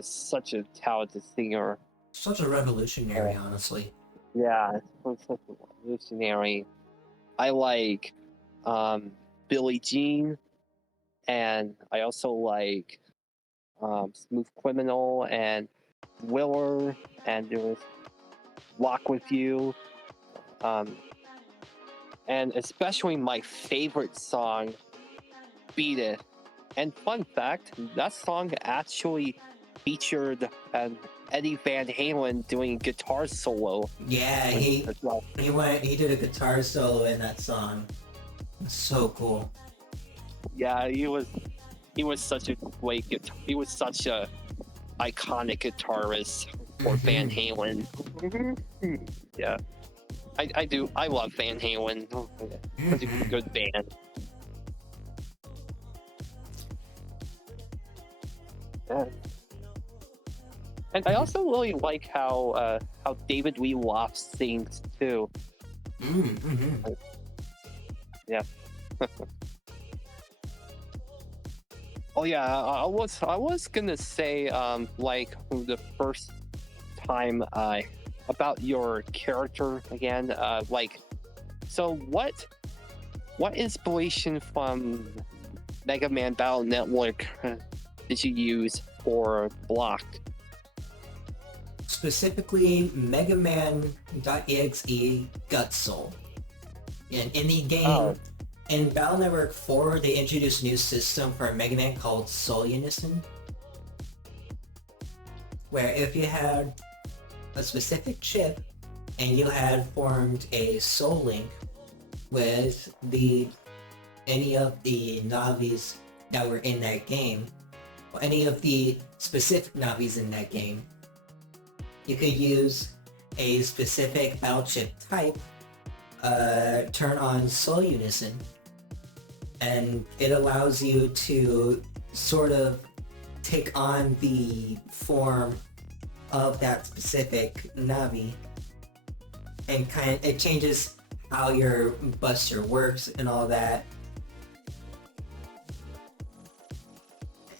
such a talented singer. Such a revolutionary, honestly. Yeah, it was such a revolutionary. I like Billie Jean, and I also like Smooth Criminal and Willer, and there was Walk With You, and especially my favorite song, Beat It. And fun fact, that song actually featured Eddie Van Halen doing guitar solo. Yeah, he did a guitar solo in that song. So cool. Yeah, he was such a great guitar. He was such a iconic guitarist for Van Halen. Yeah, I love Van Halen. Such a good band. Yeah. And I also really like how David Lee Roth sings too. Yeah. Oh yeah, I was gonna say like the first time about your character again, like, so what inspiration from Mega Man Battle Network did you use for Blocked? Specifically, Mega Man.exe Gut Soul. And in the game, in Battle Network 4, they introduced a new system for Mega Man called Soul Unison, where if you had a specific chip and you had formed a Soul Link with any of the Navis that were in that game, or any of the specific Navis in that game, you could use a specific battle chip type, turn on Soul Unison, and it allows you to sort of take on the form of that specific Navi, and it changes how your buster works and all that.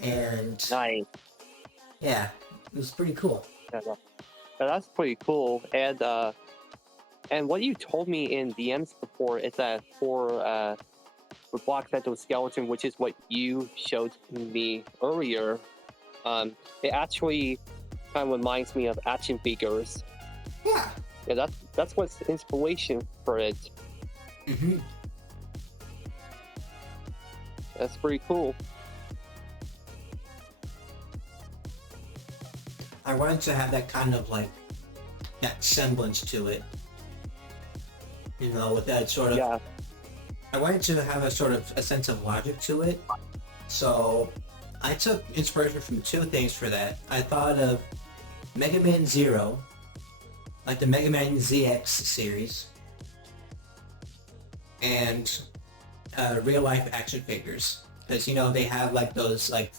And Nice. yeah, it was pretty cool. Yeah, that's pretty cool. And what you told me in DMs before is that for Block Skeleton, which is what you showed me earlier, it actually kind of reminds me of action figures. Yeah. Yeah, that's what's inspiration for it. Mm-hmm. That's pretty cool. I wanted to have that kind of like that semblance to it, you know, with that sort of. Yeah. I wanted to have a sort of a sense of logic to it, so I took inspiration from two things for that. I thought of Mega Man Zero, like the Mega Man ZX series, and real life action figures, because you know they have like those like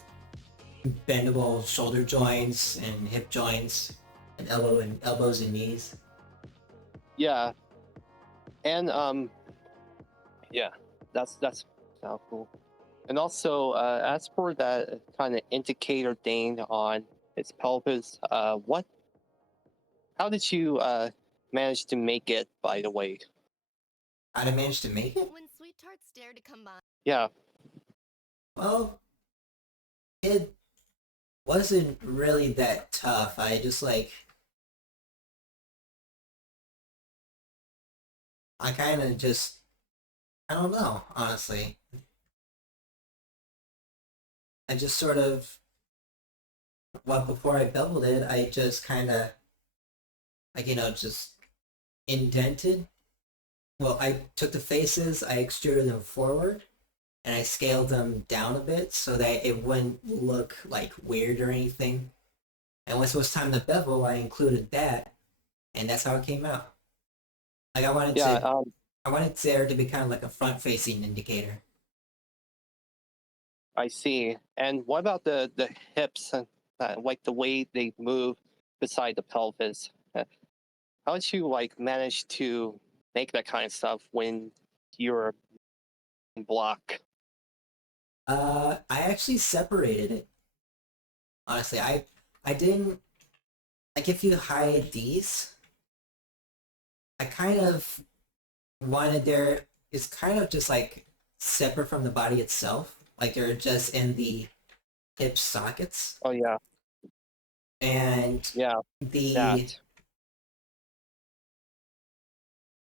bendable shoulder joints and hip joints and elbows and knees. Yeah, and yeah, that's sounds cool. And also, as for that kind of indicator thing on its pelvis, how did you manage to make it? By the way, How to manage to make it? When sweet tarts dare to combine. yeah, Well, it wasn't really that tough. I just like I kind of just I don't know, honestly. I just sort of well before I beveled it, I just kind of like just indented. Well, I took the faces, I extruded them forward, and I scaled them down a bit so that it wouldn't look like weird or anything. And once it was time to bevel, I included that, and that's how it came out. Like I wanted yeah, to, I wanted there to be kind of like a front-facing indicator. I see. And what about the hips and like the way they move beside the pelvis? How did you like manage to make that kind of stuff when you're in block? I actually separated it. Honestly, I didn't like if you hide these. I kind of wanted there is kind of just like separate from the body itself. Like they're just in the hip sockets, Oh yeah, and yeah, the that.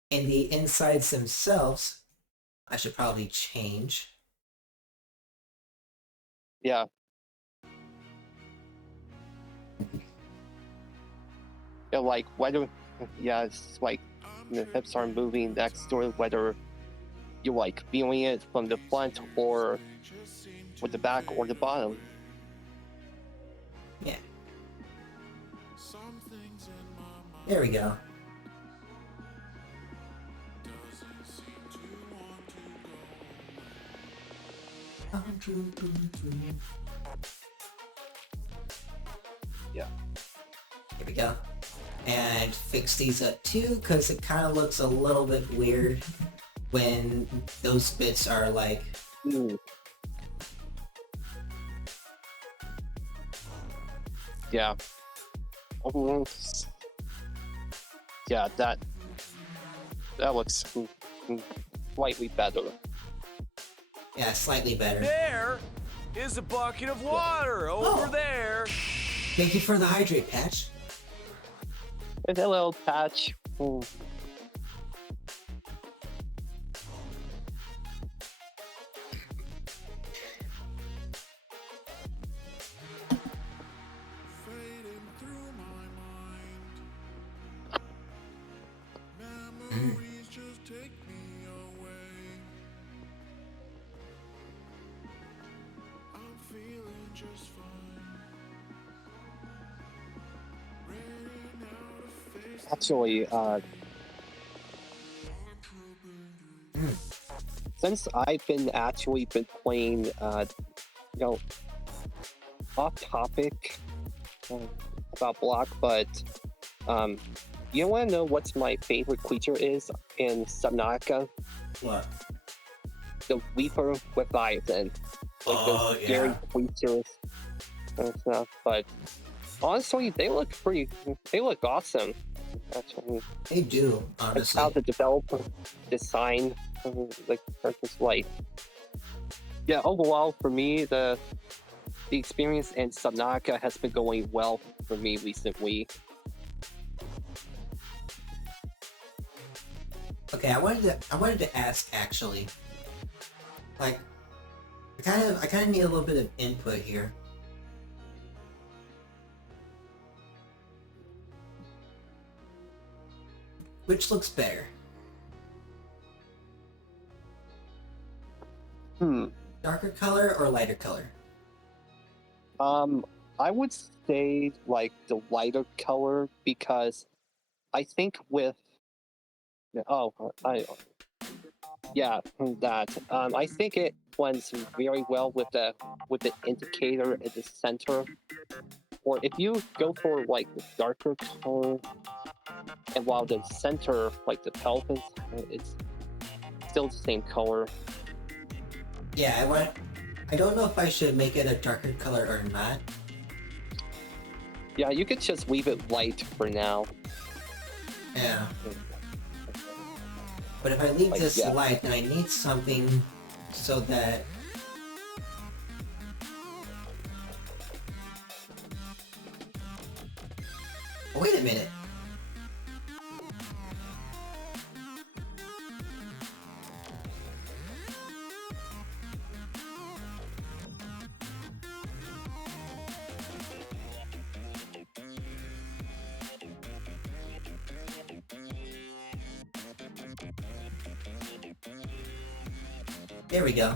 in the insides themselves, I should probably change. Yeah. Yeah, like whether yeah, it's like the hips are moving next to it, whether you're like viewing it from the front or with the back or the bottom. Yeah. There we go. Yeah. Here we go. And fix these up too, because it kind of looks a little bit weird when those bits are like Yeah. Yeah, that looks slightly better. yeah, slightly better. There is a bucket of water over there. Thank you for the hydrate patch. And a little patch. Actually, since I've been playing, off topic about Block, but you want to know what's my favorite creature is in Subnautica? What? The Weaver Leviathan. Like those scary creatures and stuff. But honestly, they look awesome. Actually, They do, that's honestly. how the developer designed the character's life. Yeah, overall for me, the experience in Subnautica has been going well for me recently. Okay, I wanted to ask actually. Like, I kind of need a little bit of input here. Which looks better? Darker color or lighter color? I would say like the lighter color because I think with Yeah, that. I think it blends very well with the indicator at the center. Or if you go for like the darker tone, and while the center, like the pelvis, it's still the same color. Yeah, I don't know if I should make it a darker color or not. Yeah, you could just leave it light for now. Yeah. But if I leave Like, this yeah. light, then I need something so that... Oh, wait a minute. There we go.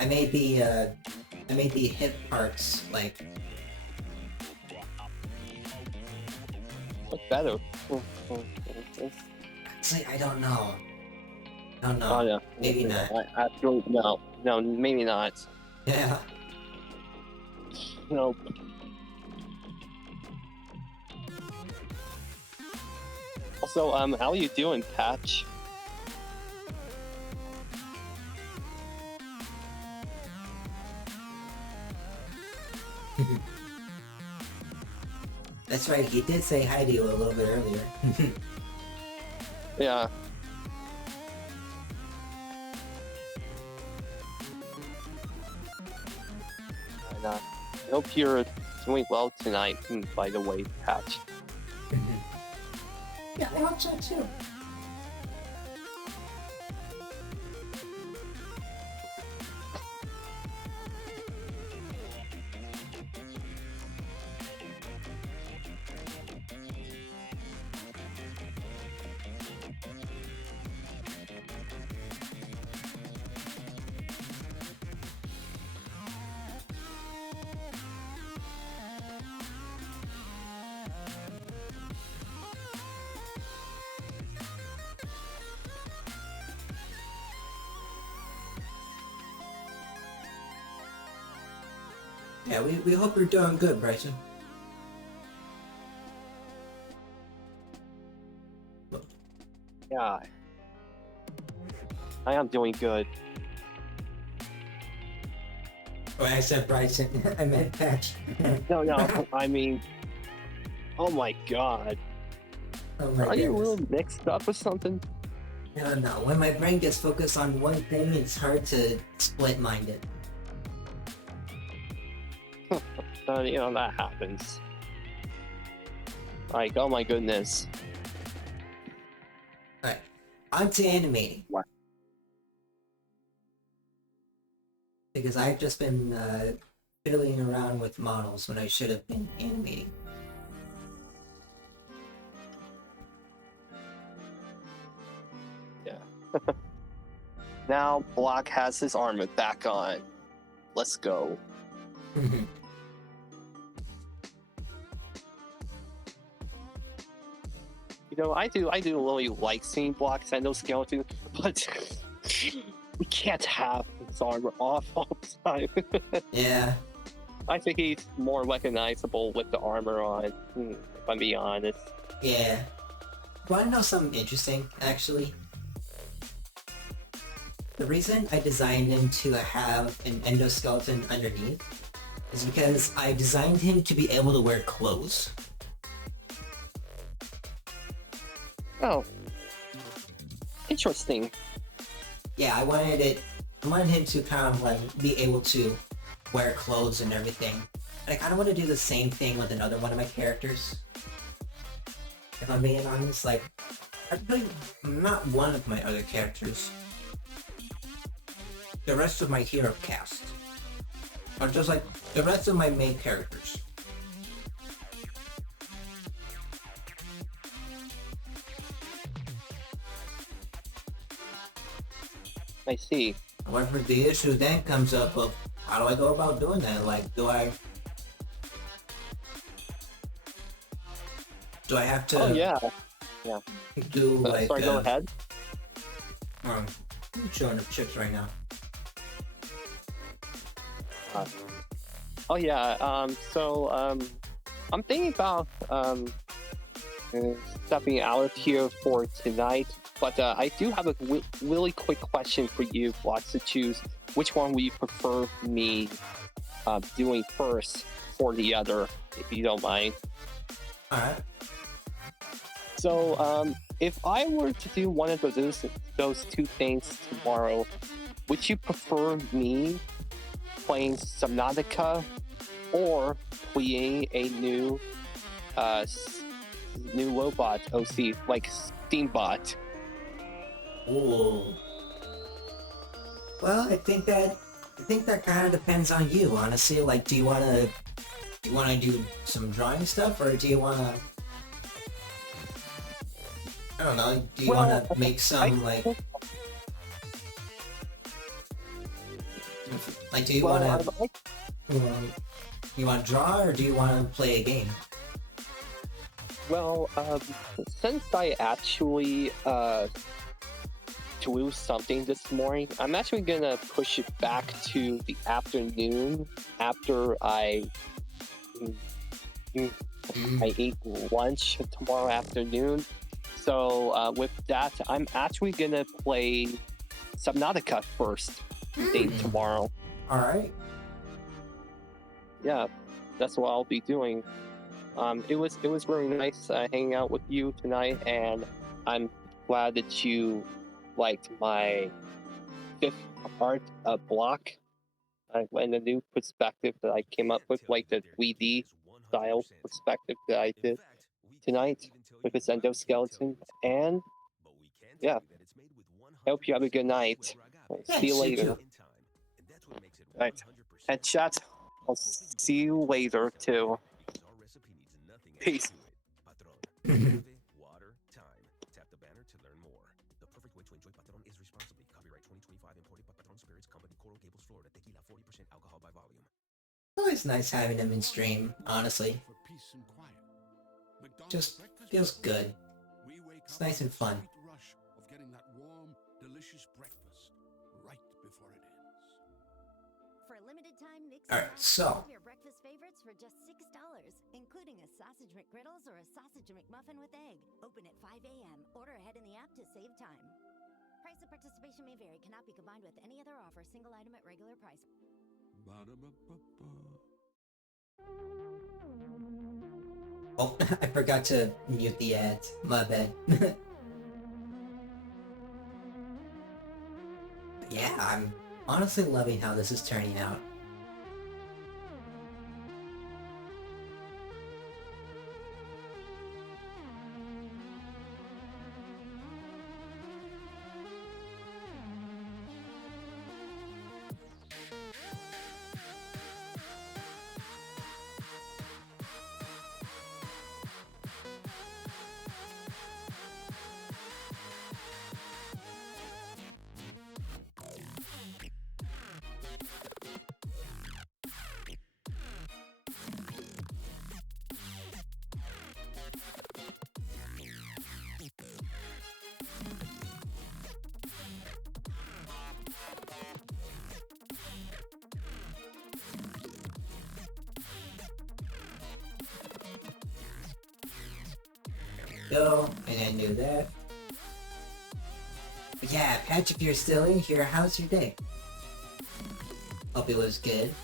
I made the hip parts like... Look better. Actually, I don't know. I don't know. Oh yeah, Maybe not. No, maybe not. Yeah. No. Also, how are you doing, Patch? That's right, he did say hi to you a little bit earlier. Yeah. And, I hope you're doing well tonight, by the way, Patch. Yeah, I hope so too. Yeah, we hope you're doing good, Bryson. Yeah. I am doing good. Oh, I said Bryson. I meant Patch. No, I mean... Oh my god. Oh my Are you a goodness. little mixed up with something? No, no. When my brain gets focused on one thing, it's hard to split-mind it. You know, that happens. Like, oh my goodness. Alright. On to animating. What? Because I've just been fiddling around with models when I should have been animating. Yeah. Now, Block has his armor back on. Let's go. You know, I do really like seeing Block's endoskeleton, but we can't have his armor off all the time. Yeah. I think he's more recognizable with the armor on, if I'm being honest. Yeah. Want to know something interesting, actually? The reason I designed him to have an endoskeleton underneath is because I designed him to be able to wear clothes. Oh. Interesting. Yeah, I wanted him to kind of like be able to wear clothes and everything. And I kind of want to do the same thing with another one of my characters. If I'm being honest, like, actually, not one of my other characters. The rest of my hero cast. Or just like, the rest of my main characters. I see. However, the issue then comes up of, how do I go about doing that? Like, do I Do I have to Oh yeah. do like Sorry, go ahead. I'm showing up chips right now. Oh yeah. I'm thinking about stepping out of here for tonight. But I do have a really quick question for you, Blocks, to choose. Which one would you prefer me doing first or the other, if you don't mind? Alright. So, if I were to do one of those two things tomorrow, would you prefer me playing Subnautica or playing a new robot OC like Steambot? Ooh. Well, I think that kind of depends on you, honestly. Like, do you wanna do some drawing stuff, or do you wanna, I don't know, do you wanna make some like do you wanna you wanna draw, or do you wanna play a game? Well, since I actually drew something this morning, I'm actually gonna push it back to the afternoon after I ate lunch tomorrow afternoon. So with that, I'm actually gonna play Subnautica first thing tomorrow. All right. Yeah, that's what I'll be doing. It was really nice hanging out with you tonight, and I'm glad that you liked my fifth art block and the new perspective that I came up with, like the 3D style perspective that I did tonight with the endoskeleton. And yeah, I hope you have a good night. See you Thanks, you later. too. Right. And chat, I'll see you later too. Peace. Water, time. Tap the banner to learn more. The perfect way to enjoy Patron is responsibly. Copyright 2025, imported by Patron Spirits Company, Coral Gables, Florida. Tequila, 40% alcohol by volume. Always nice having him in stream, honestly. Just feels good. It's nice and fun. For a limited time, mix All right, so your breakfast favorites for just $6, including a sausage McGriddles or a sausage McMuffin with egg. Open at 5 a.m. Order ahead in the app to save time. Price of participation may vary. Cannot be combined with any other offer. Single item at regular price. oh, I forgot to mute the ads. My bad. Yeah, I'm honestly loving how this is turning out. Go, and then do that. But yeah, Patch, if you're still in here, how's your day? Hope it was good.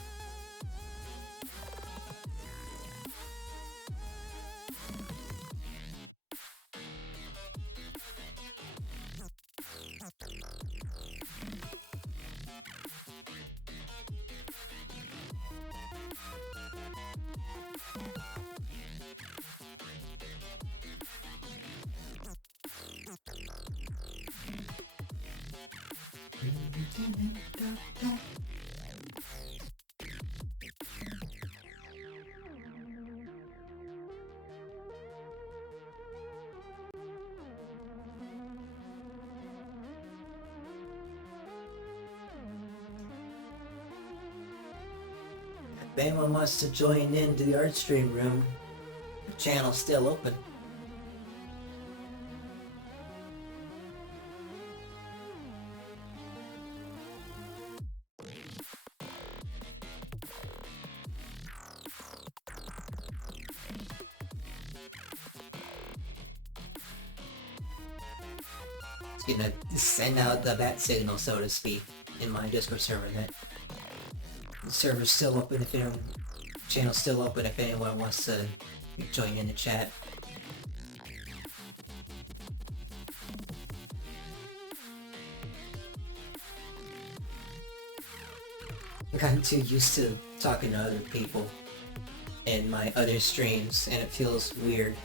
If anyone wants to join into the art stream room, the channel's still open. It's gonna send out the bat signal, so to speak, in my Discord server that the server's still open if anyone, channel's still open if anyone wants to join in the chat. I've gotten too used to talking to other people in my other streams, and it feels weird.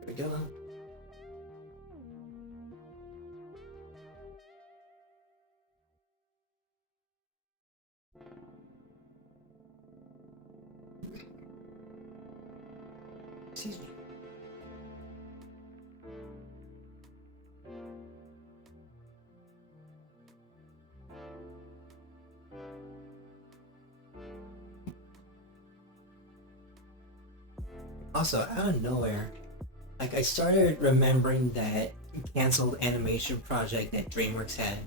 There we go. Excuse me. Also, out of nowhere, like, I started remembering that canceled animation project that DreamWorks had.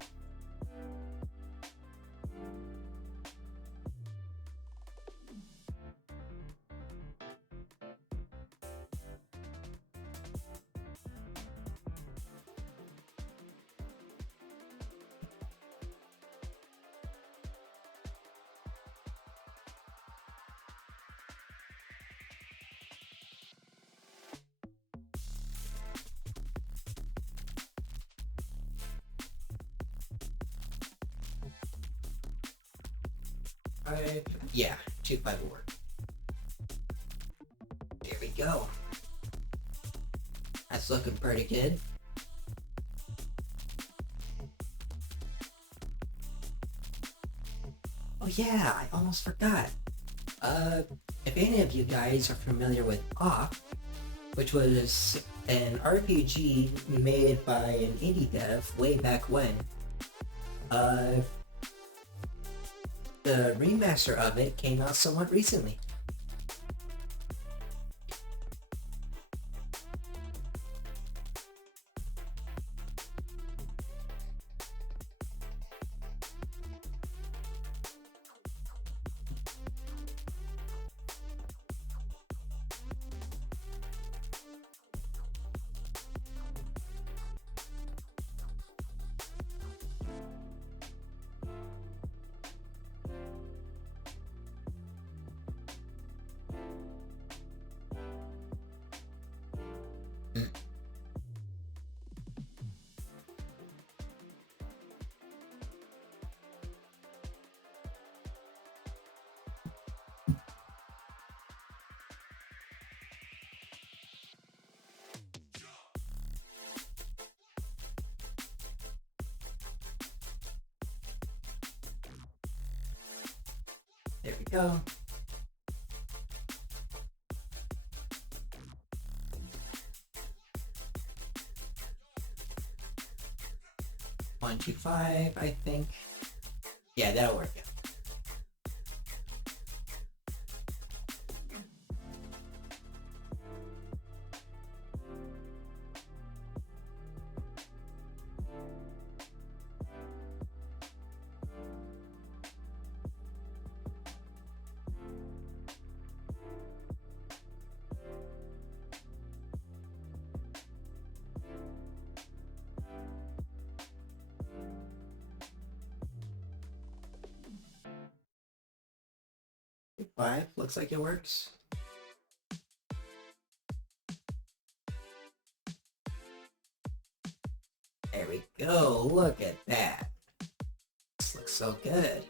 Yeah, 2 by 4. There we go. That's looking pretty good. Oh yeah, I almost forgot. If any of you guys are familiar with Off, which was an RPG made by an indie dev way back when, the remaster of it came out somewhat recently. There we go. One, 2, 5, I think. Yeah, that'll work. Five, looks like it works. There we go, look at that. This looks so good.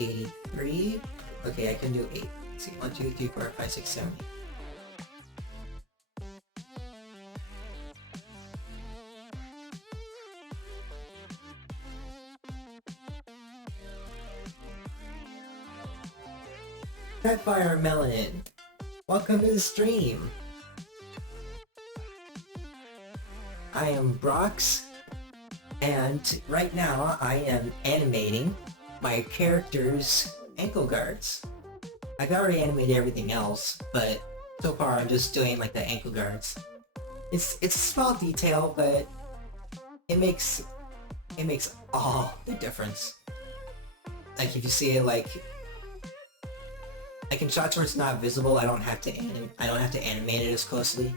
83. Okay, I can do 8. Let's see, 1, 2, 3, 4, 5, 6, 7. Fire Melanin, welcome to the stream. I am Brox, and right now I am animating my character's ankle guards. I've already animated everything else, but so far I'm just doing like the ankle guards. It's a small detail, but it makes all the difference. Like if you see it like in shots where it's not visible, I don't have to animate it as closely.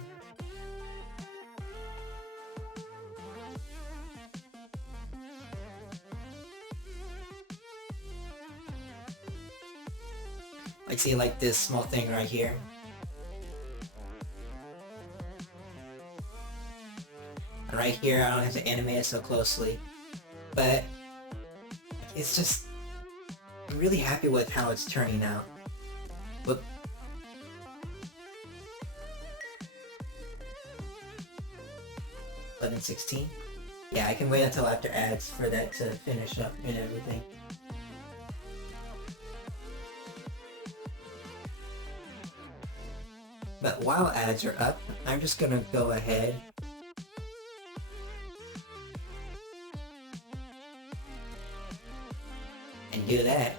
Like see like this small thing right here. And right here I don't have to animate it so closely. But it's just, I'm really happy with how it's turning out. Whoop. $11, $16. Yeah, I can wait until after ads for that to finish up and everything. But while ads are up, I'm just gonna go ahead and do that.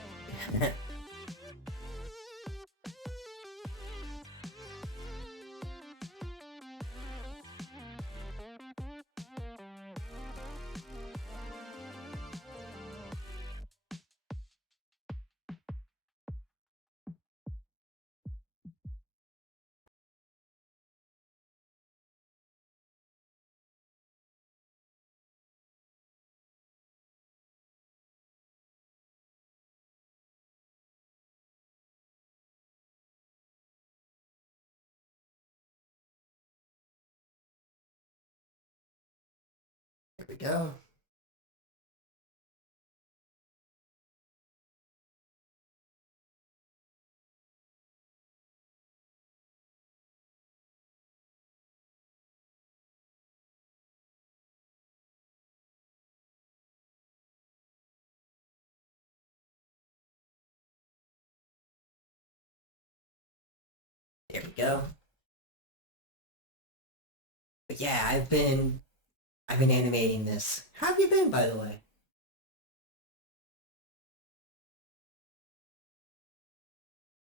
There we go. There we go. But yeah, I've been animating this. How have you been, by the way?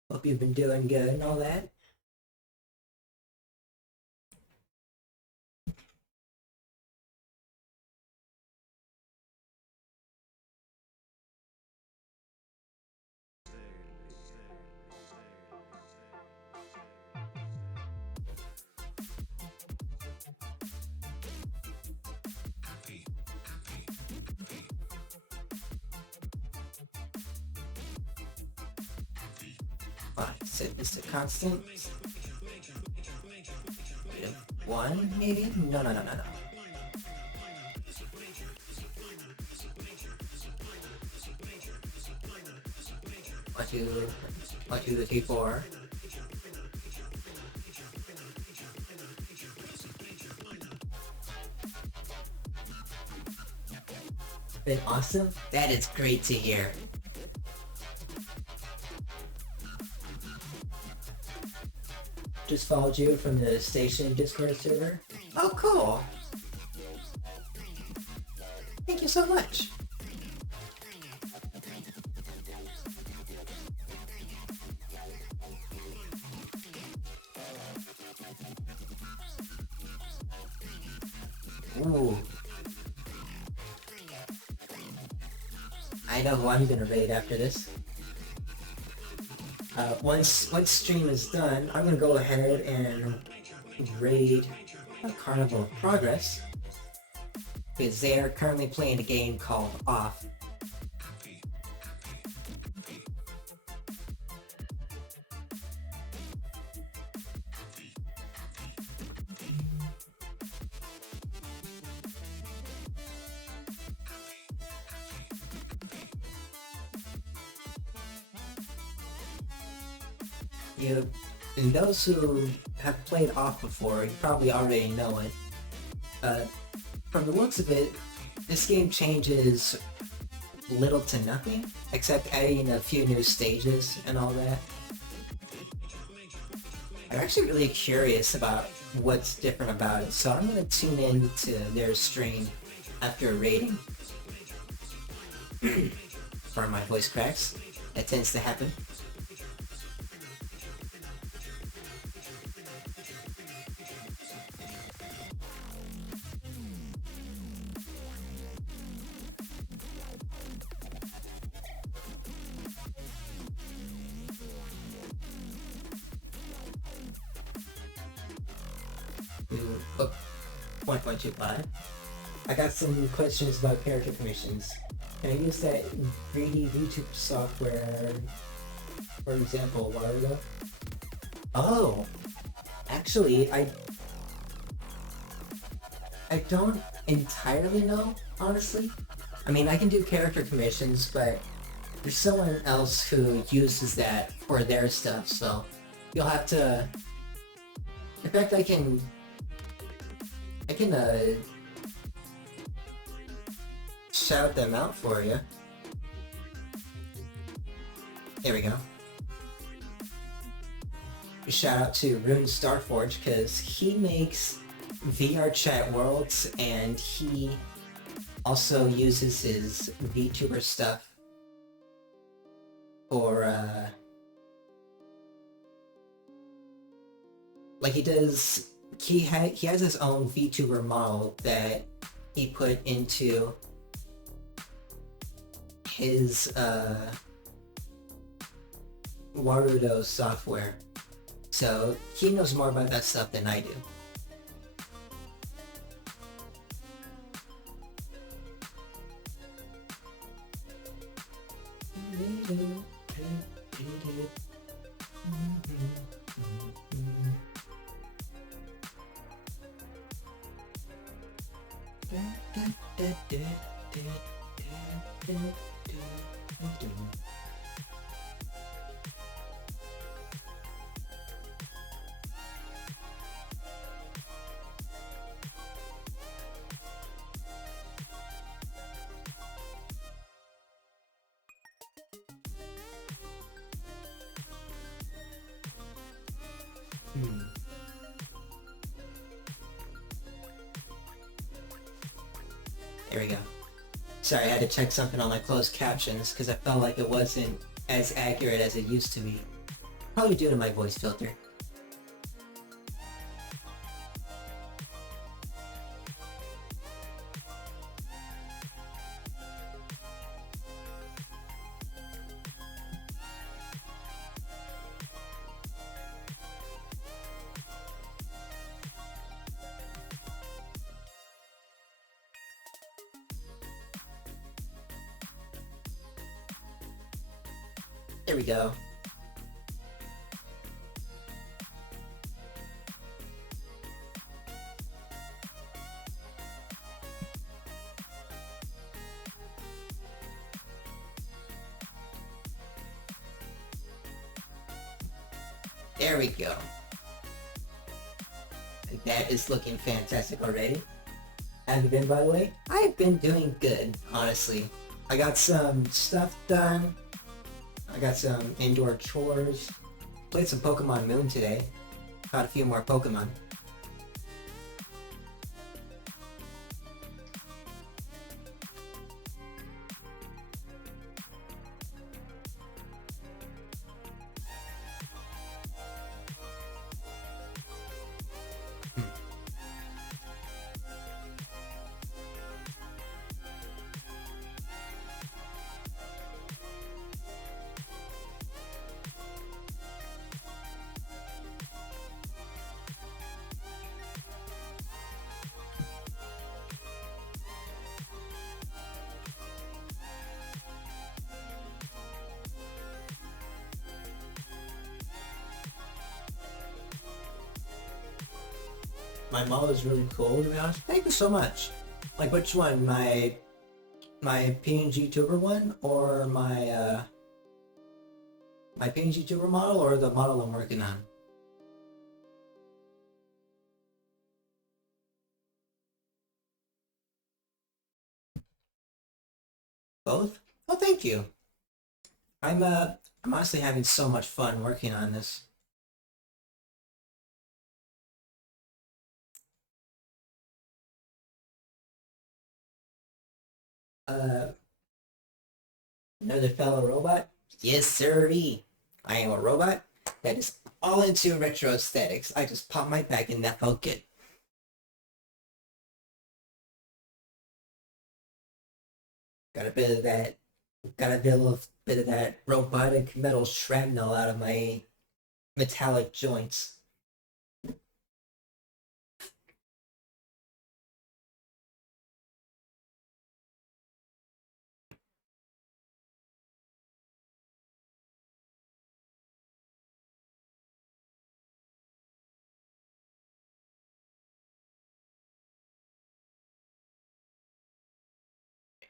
Hope you've been doing good and all that. Set this to constant. 1 maybe? No. 1, 2, 1, 2, 3, 4. Been awesome? That is great to hear. Just followed you from the station Discord server. Oh, cool. Thank you so much. Ooh. I know who I'm gonna raid after this. Once stream is done, I'm gonna go ahead and raid Carnival of Progress because they are currently playing a game called Off. you, and those who have played off before, you probably already know it. From the looks of it, this game changes little to nothing, except adding a few new stages and all that. I'm actually really curious about what's different about it, so I'm gonna tune in to their stream after a rating. For my voice cracks, that tends to happen. Oh, 1.25. I got some questions about character commissions. Can I use that 3D VTuber software, for example, a while ago? Oh, actually, I don't entirely know, honestly. I mean, I can do character commissions, but there's someone else who uses that for their stuff, so you'll have to... In fact, I can shout them out for you. There we go. Shout out to Rune Starforge, because he makes VR chat worlds, and he also uses his VTuber stuff for, like he does, he has his own VTuber model that he put into his Warudo software. So he knows more about that stuff than I do. There we go. Sorry, I had to check something on my closed captions because I felt like it wasn't as accurate as it used to be. Probably due to my voice filter. There we go. There we go. That is looking fantastic already. Have you been, by the way? I've been doing good, honestly. I got some stuff done. I got some indoor chores. Played some Pokemon Moon today. Caught a few more Pokemon. My model is really cool, to be honest. Thank you so much. Like, which one? My PNG tuber one, or my My Painted YouTuber model or the model I'm working on? Both? Oh, thank you. I'm honestly having so much fun working on this. Another fellow robot? Yes, sirree. I am a robot that is all into retro aesthetics. I just popped my back and that felt good. Got a bit of that, got a bit of that robotic metal shrapnel out of my metallic joints.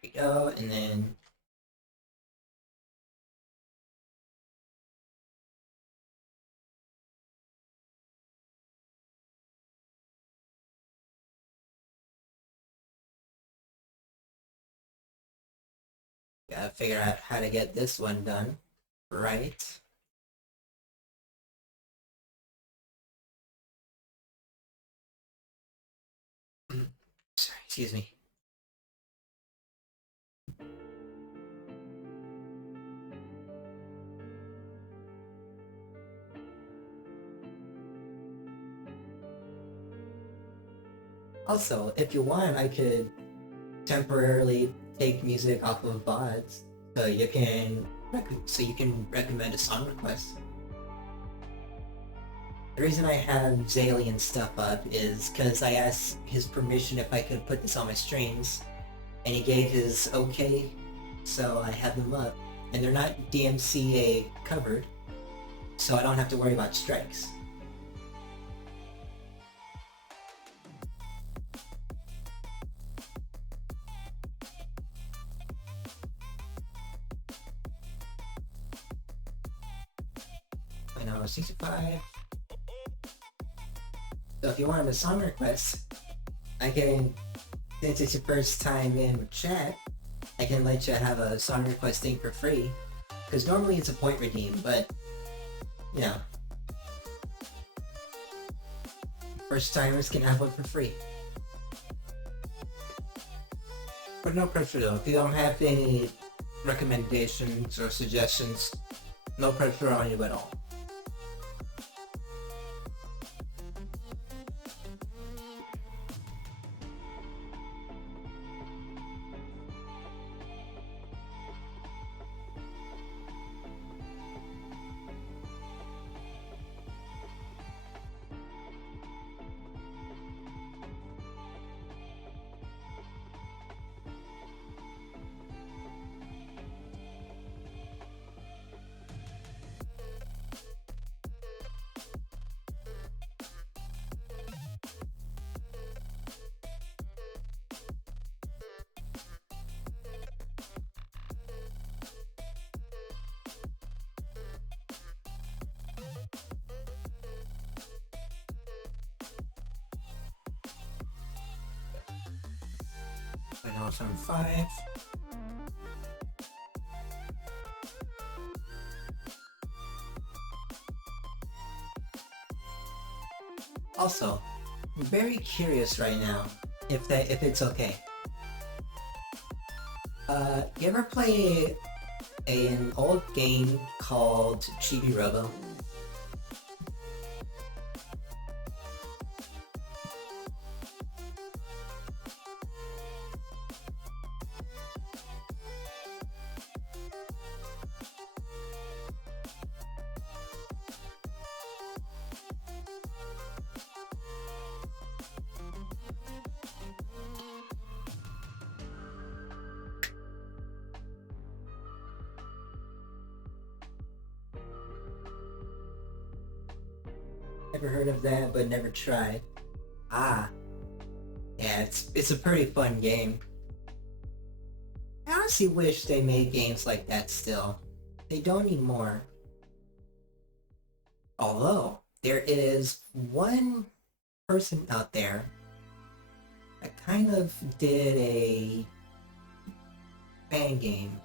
There we go, and then gotta figure out how to get this one done right. Sorry, excuse me. Also, if you want, I could temporarily take music off of VODs, so you can recommend a song request. The reason I have Zalian stuff up is because I asked his permission if I could put this on my streams, and he gave his okay, so I have them up, and they're not DMCA covered, so I don't have to worry about strikes. I know, 65. So if you want a song request, I can, since it's your first time in with chat, I can let you have a song request thing for free. Because normally it's a point redeem, but, you know, first timers can have one for free. But no pressure though, if you don't have any recommendations or suggestions, no pressure on you at all. I know it's on 5. Also, I'm very curious right now if it's okay. You ever play an old game called Chibi Robo? Never heard of that, but never tried. Ah, yeah, it's a pretty fun game. I honestly wish they made games like that still. They don't need more. Although there is one person out there that kind of did a fan game.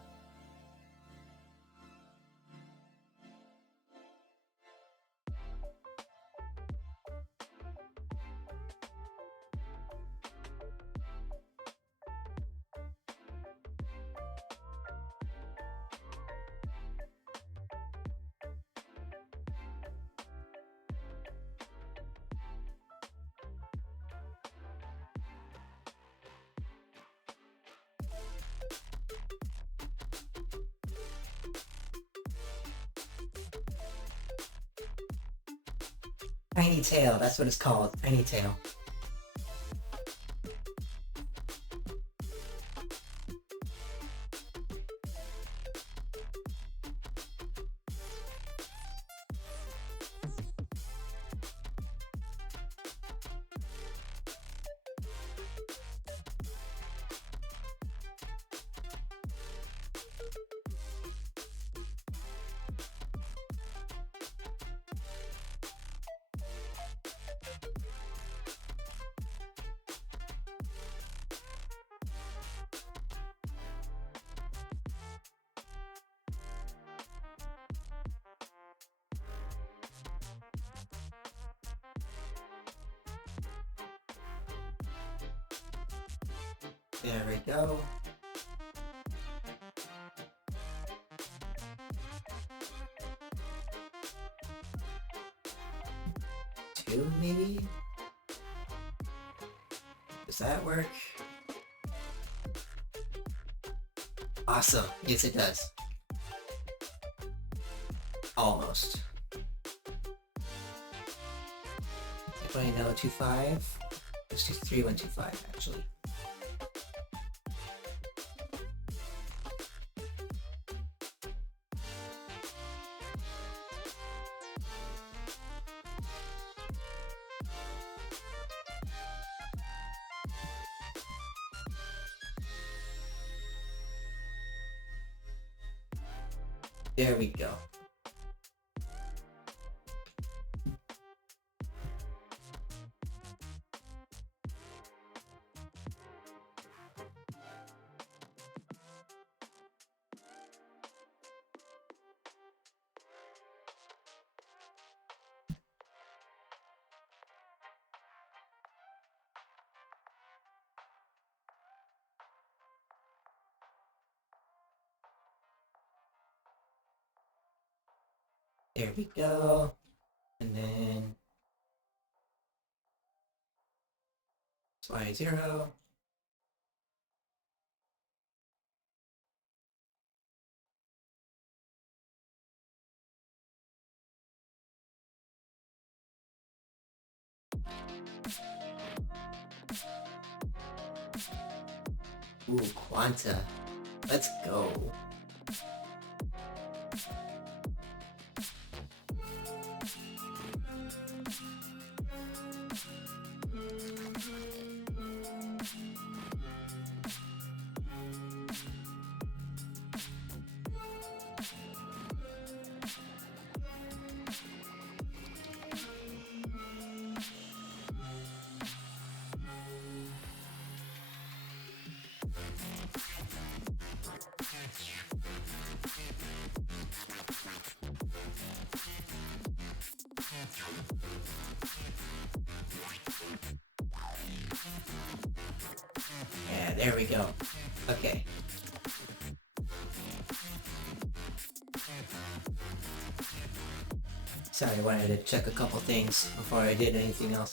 Tiny Tail, that's what it's called. Tiny Tail. There we go. Two, maybe? Does that work? Awesome. Yes, it does. Almost. 2.025. Let's do 3125 actually. There we go. There we go. And then y0. Ooh, Quanta. Let's go. Yeah, there we go. Okay. Sorry, I wanted to check a couple things before I did anything else.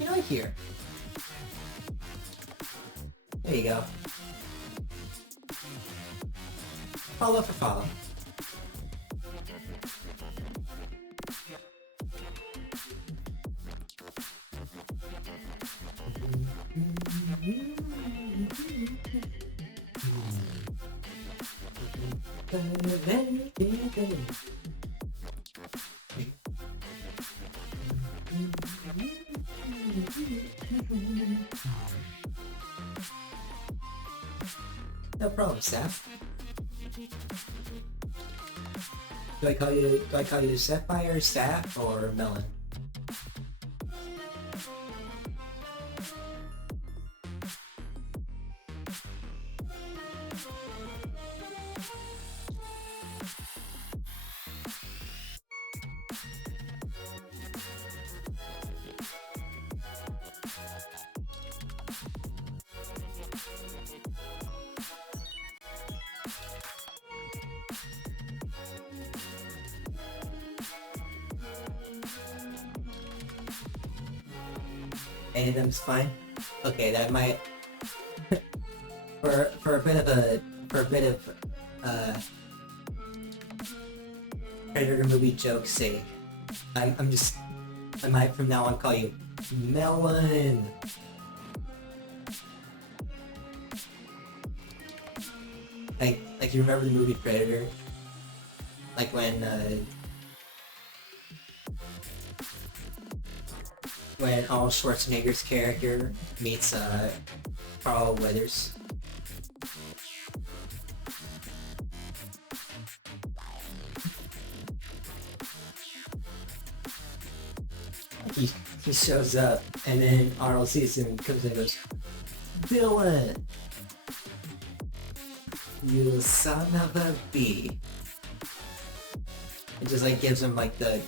You know, here. There you go. Follow for follow. No problem, Seth. Do I call you Sapphire, Sap, or Melon? Any of them's fine. Okay, that might for a bit of Predator movie joke's sake. I might from now on call you Melon. Like you remember the movie Predator? Like when Arnold Schwarzenegger's character meets Carl Weathers. He shows up and then Arnold sees him and comes in and goes, Dylan! You son of a bee. It just like gives him like that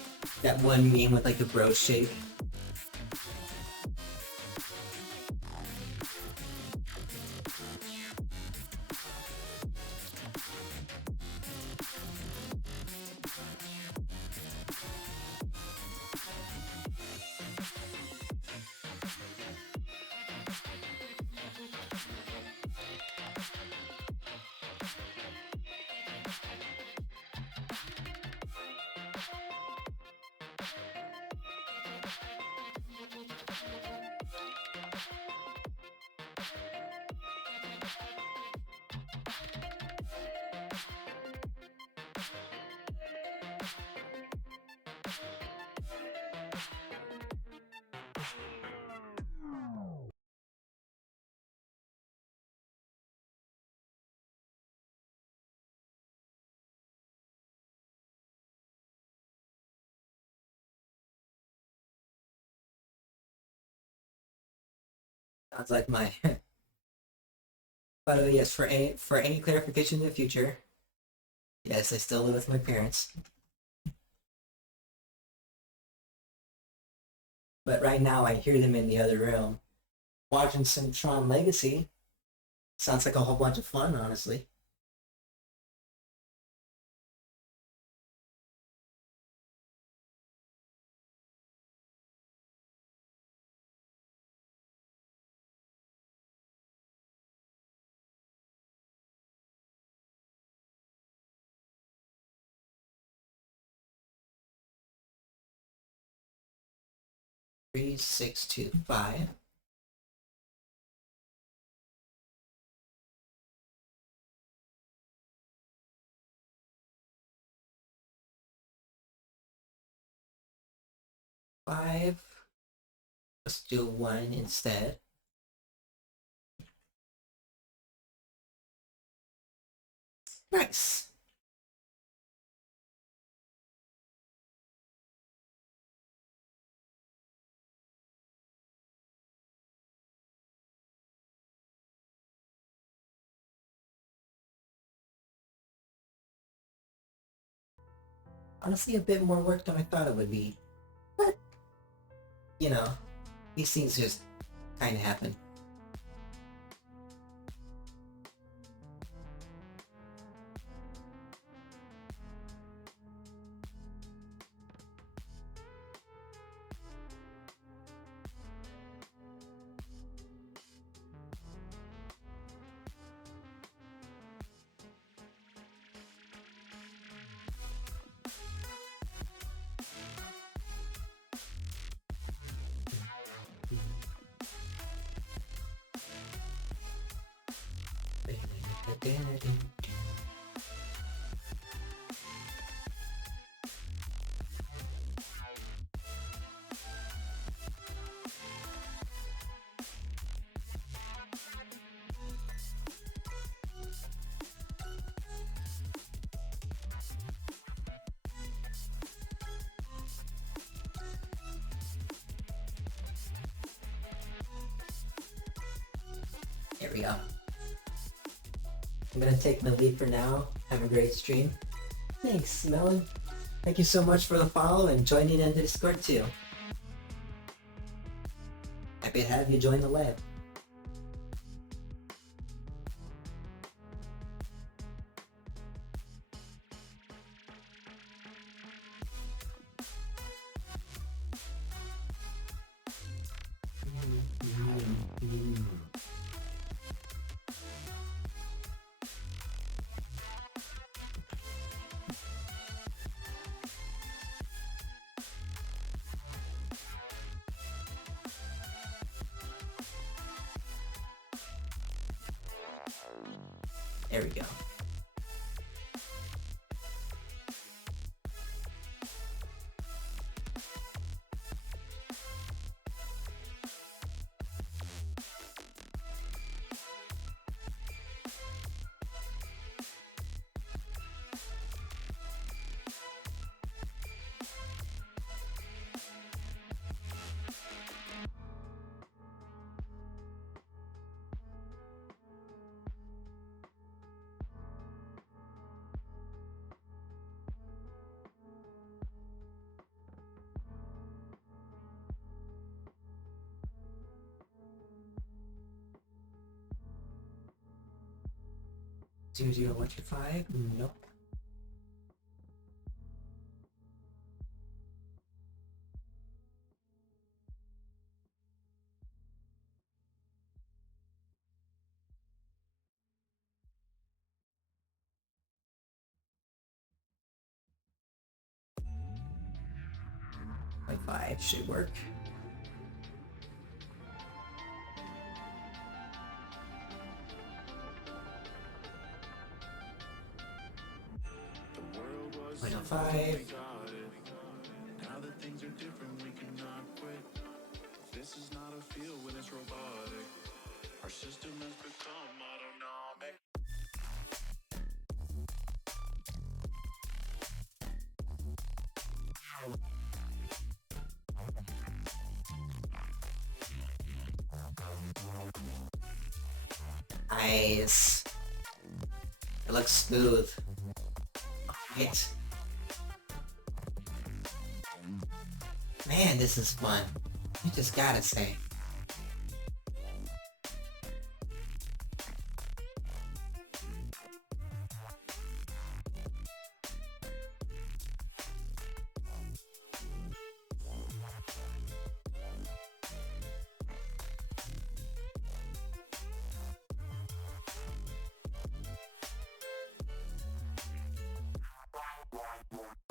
one meme with like the bro shake. Sounds like my. By the way, yes, for any clarification in the future, yes, I still live with my parents. But right now, I hear them in the other room, watching some Tron Legacy. Sounds like a whole bunch of fun, honestly. Three, 6, 2, 5. Five. Let's do 1 instead. Nice. Honestly, a bit more work than I thought it would be. But, you know, these things just kind of happen. There we go. I'm gonna take my leave for now. Have a great stream. Thanks, Melon. Thank you so much for the follow and joining in the Discord too. Happy to have you join the lab. There we go. Zero zero 125? Nope. Like 5 should work. Point oh 5. Now that things are different, we cannot quit. This is not a field when it's robotic. Our system has become autonomic. Nice. It looks smooth. Alright. Man, this is fun. You just gotta say.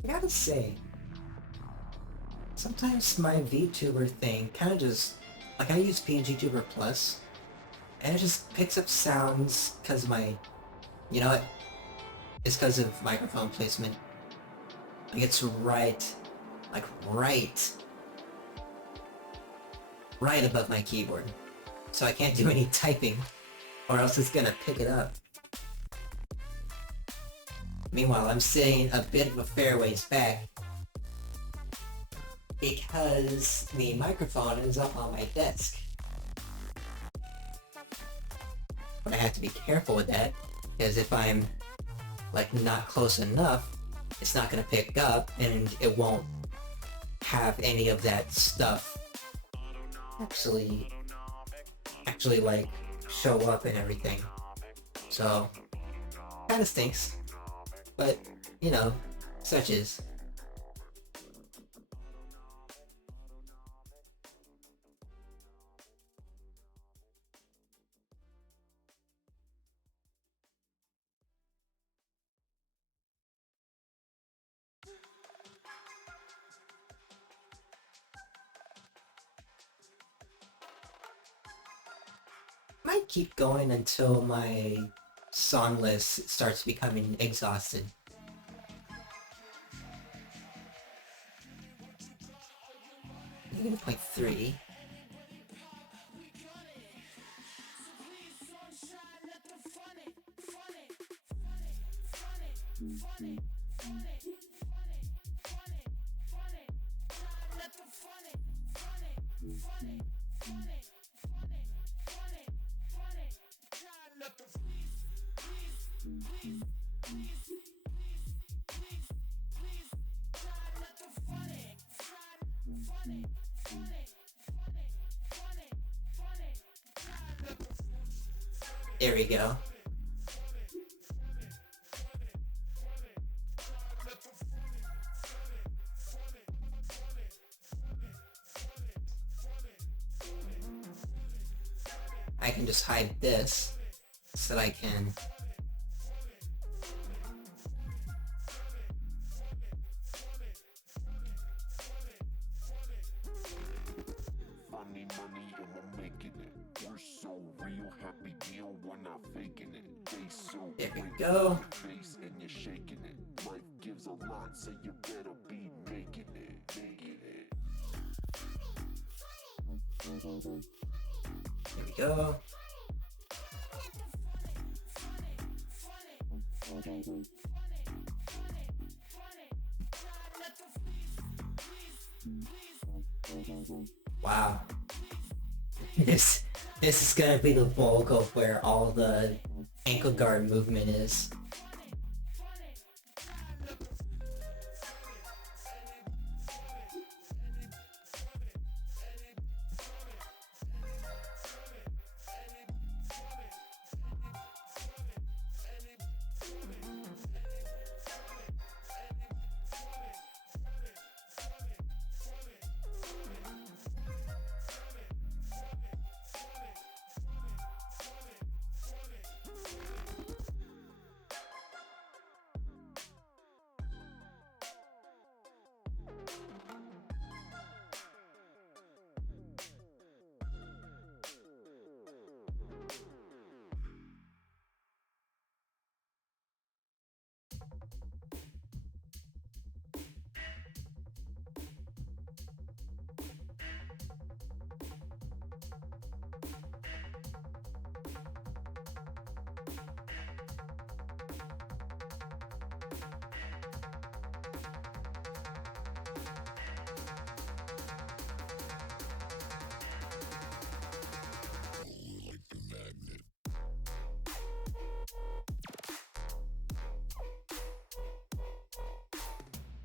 I gotta say, sometimes my VTuber thing kind of just, like I use PNGTuber Plus, and it just picks up sounds because my, you know what, it's because of microphone placement. Like it's right above my keyboard. So I can't do any typing, or else it's gonna pick it up. Meanwhile, I'm sitting a bit of a fair ways back because the microphone is up on my desk. But I have to be careful with that, because if I'm like not close enough, it's not gonna pick up and it won't have any of that stuff actually like show up and everything. So kinda stinks. But, you know, such is. Might keep going until my song list starts becoming exhausted. -0.3. There we go. I can just hide this so that I can Funny money and we're making it. We're so real, happy deal, we're not faking it. They so There we great, go. face and you're shaking it. Life gives a lot, so you better be making it, making it. There we go. Wow. This is gonna be the bulk of where all the ankle guard movement is.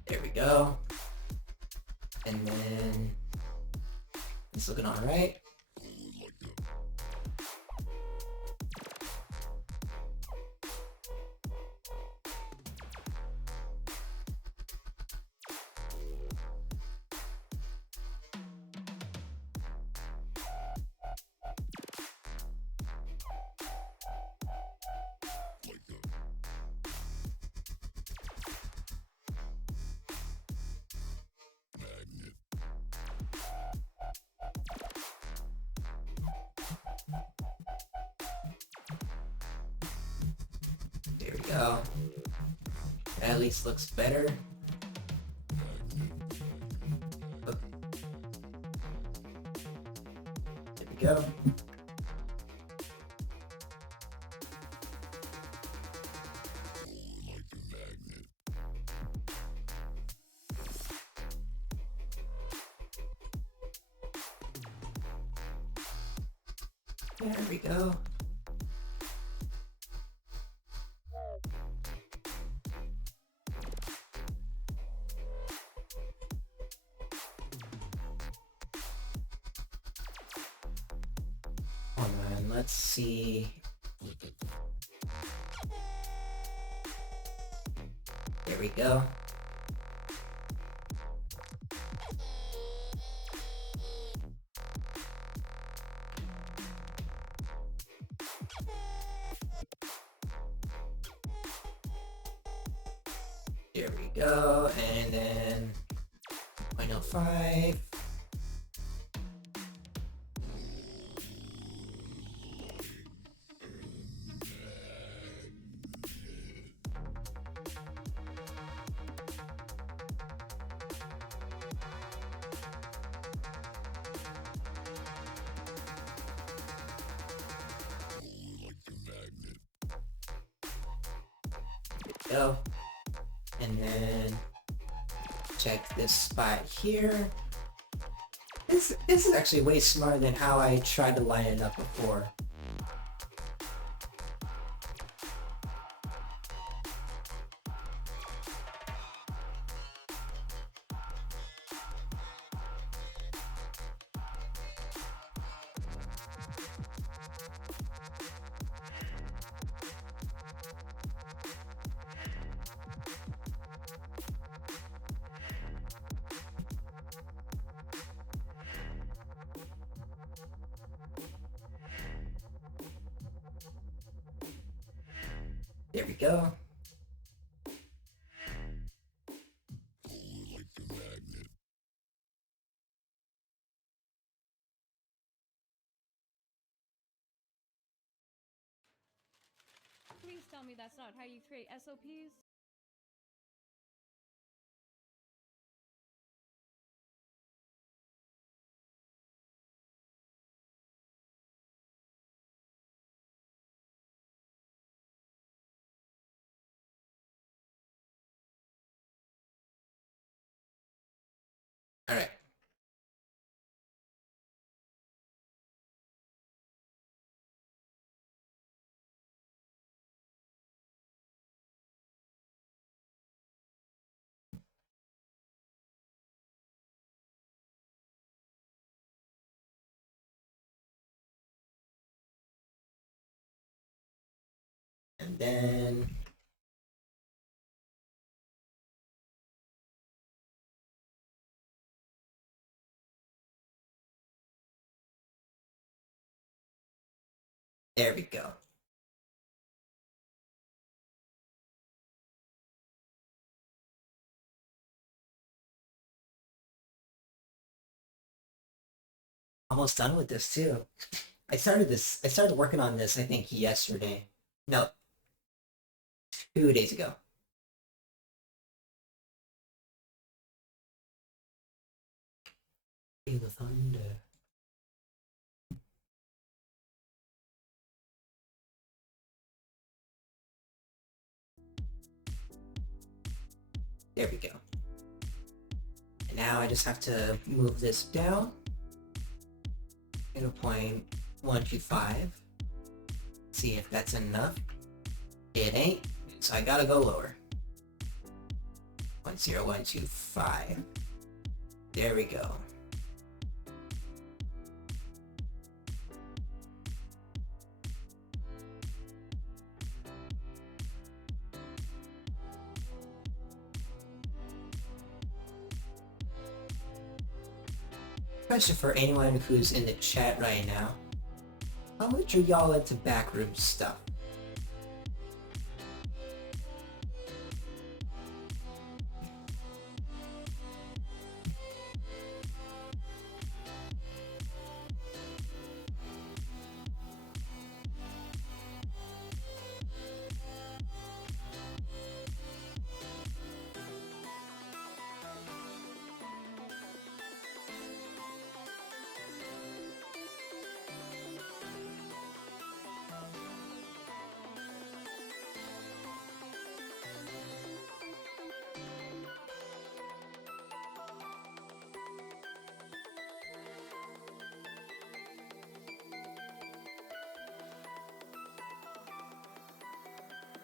There we go. And then it's looking all right. There we go. That at least looks better. Look. There we go. There we go. Hold on, let's see. There we go. There we go, and then 0.05. Go. And then check this spot here. This is actually way smarter than how I tried to line it up before. There we go. Please tell me that's not how you create SOPs. All right. And then there we go. Almost done with this too. I started working on this, I think, yesterday. No, 2 days ago. Feel the thunder. There we go. And now I just have to move this down. 0.125. See if that's enough. It ain't, so I gotta go lower. 0.0125. There we go. Question for anyone who's in the chat right now. How much are y'all into backroom stuff?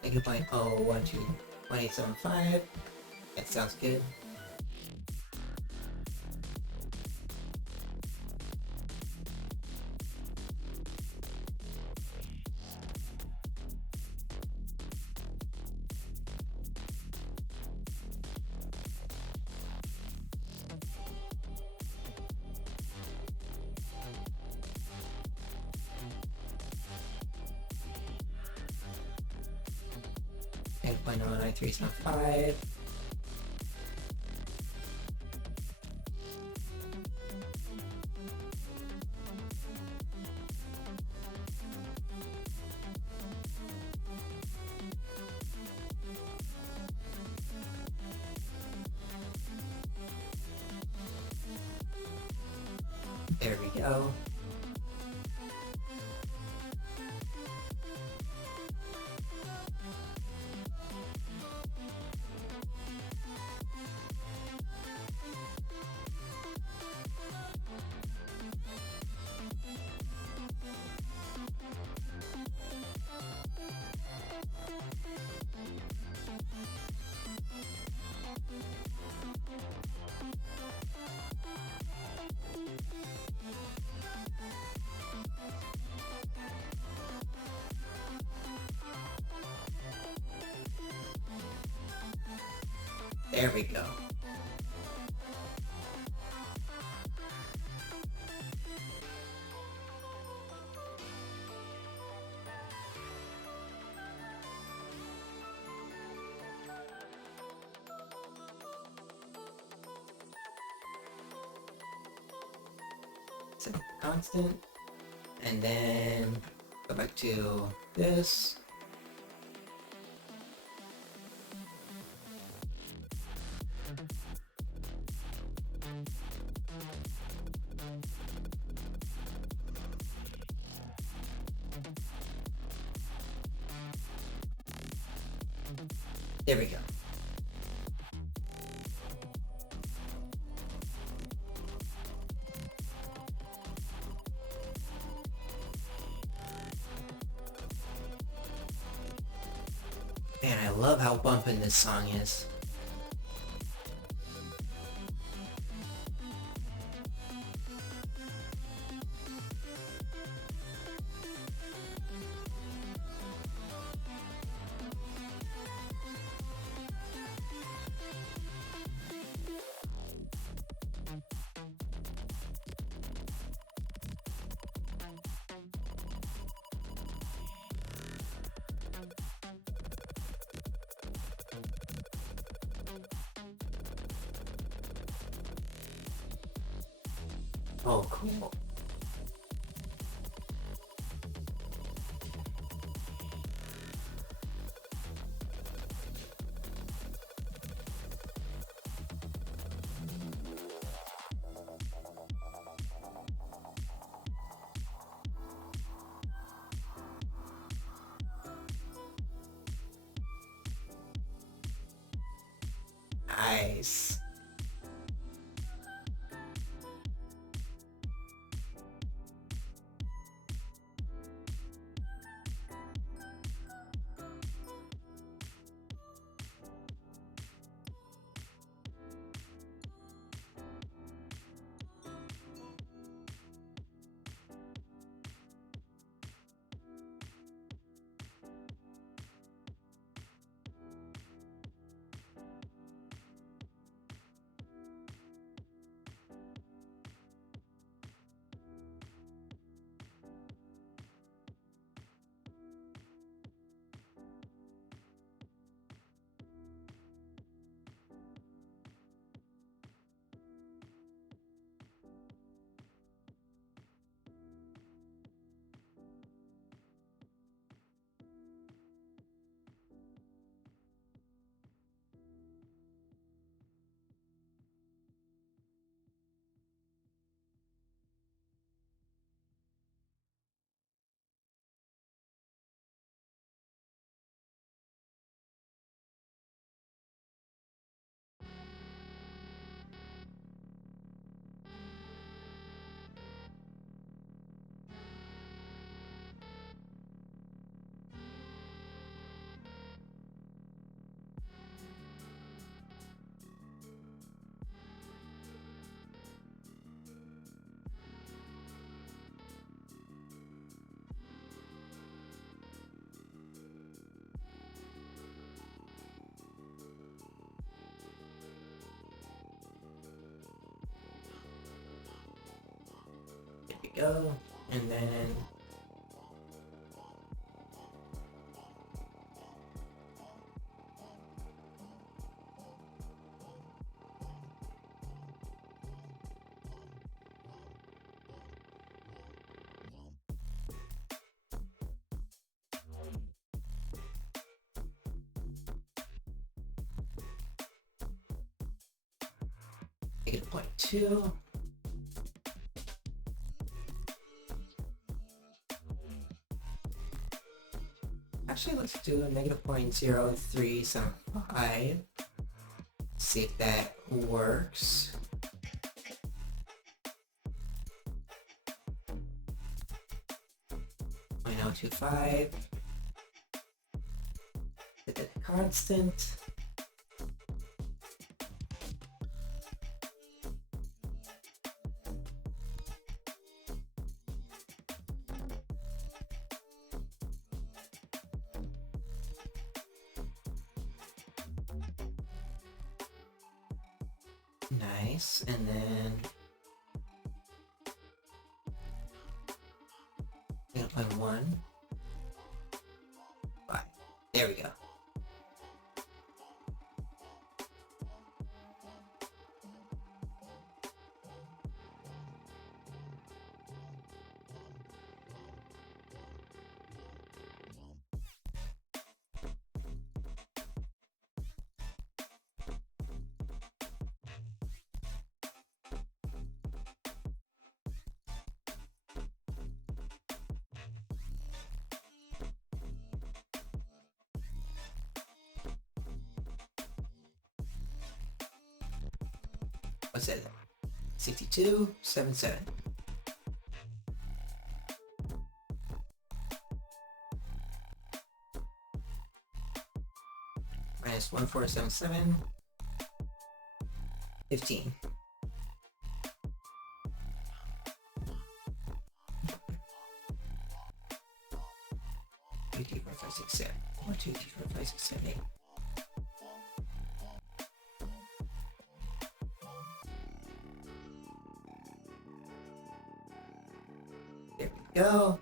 Megabyte 0.121875. That sounds good. And 0.09375. There we go. There we go. constant, and then go back to this. There we go. Man, I love how bumpin' this song is. Oh, cool. Nice. There we go. And then -0.2. Actually, let's do a -0.0375. See if that works. .025. Set that to constant. Nice, and then 0.1. There we go. What's that? 6277. Minus 1477. 15. 2, 3, 4, 5, 6, 7. 1, 2, 3, 4, 5, 6, 7, 8. There we go.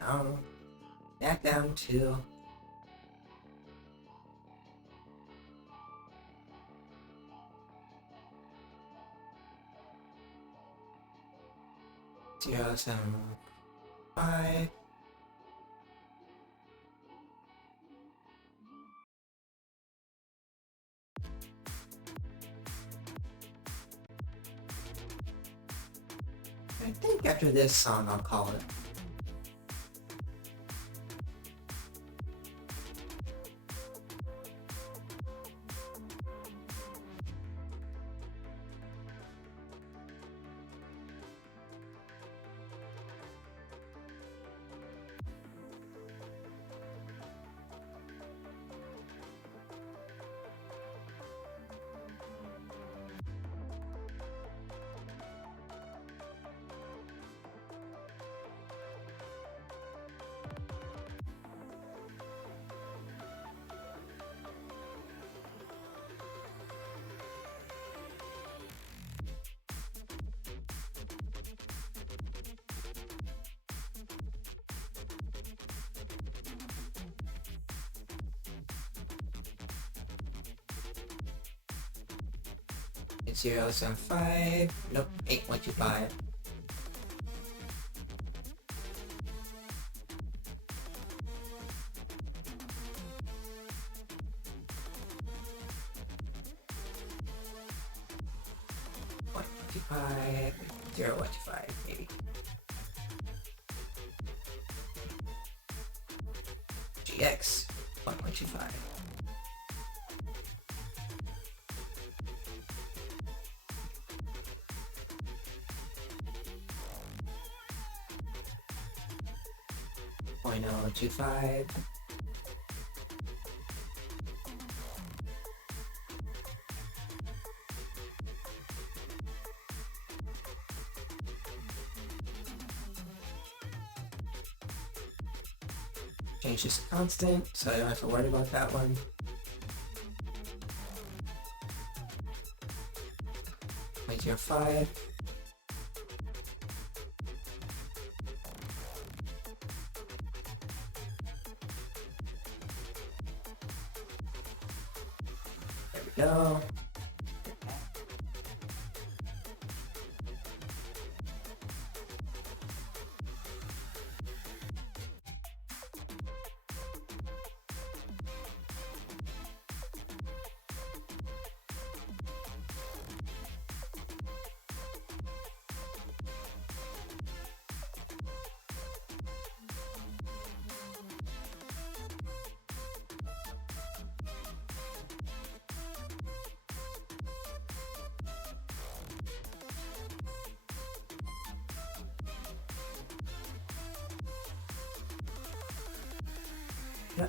Now, back down to 0, 7, 5. I think after this song I'll call it. It's 0, 7, 5. Nope, 8, 1, 2, 5. One, 2, 5. 0, 1, 2, 5, maybe. GX 1, 1, 2, 5. Point 0, 2, 5. Change this to constant, so I don't have to worry about that one. Point 0, 5. There we go.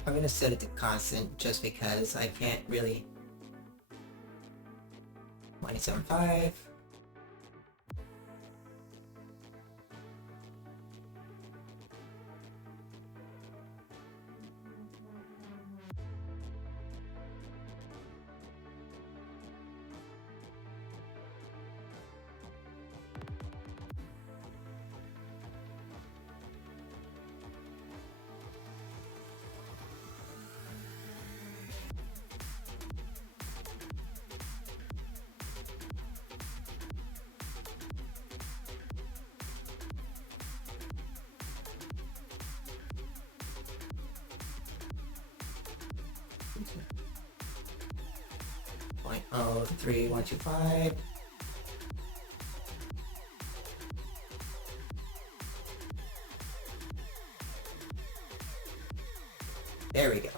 I'm gonna set it to constant just because I can't really. 27.5. Point 03125. There we go.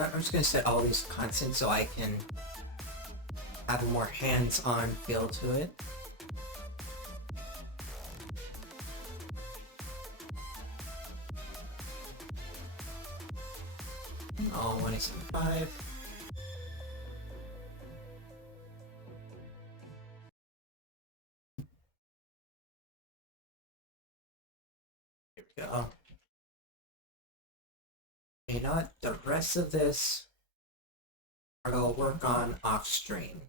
I'm just gonna set all these constant so I can have a more hands-on feel to it. All 175. Here we go. You know what? The rest of this are gonna work on off stream.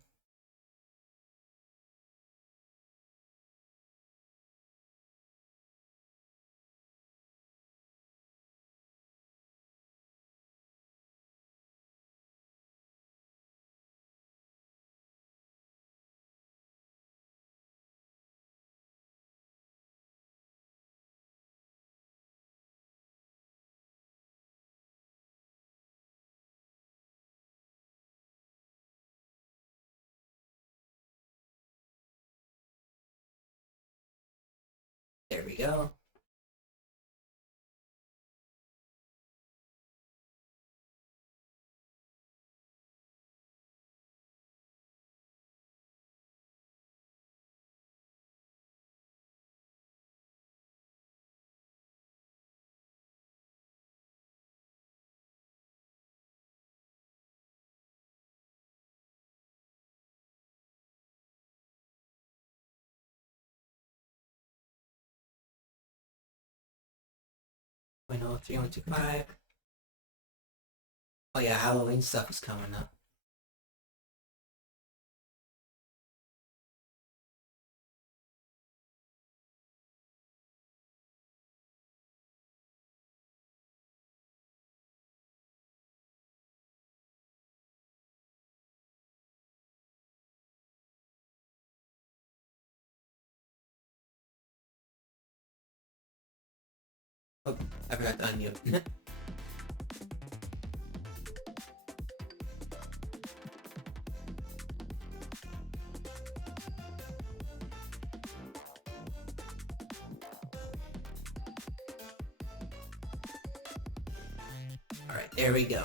There we go. Point 03125. Oh yeah, Halloween stuff is coming up. Oh, I forgot to unmute. Alright, there we go.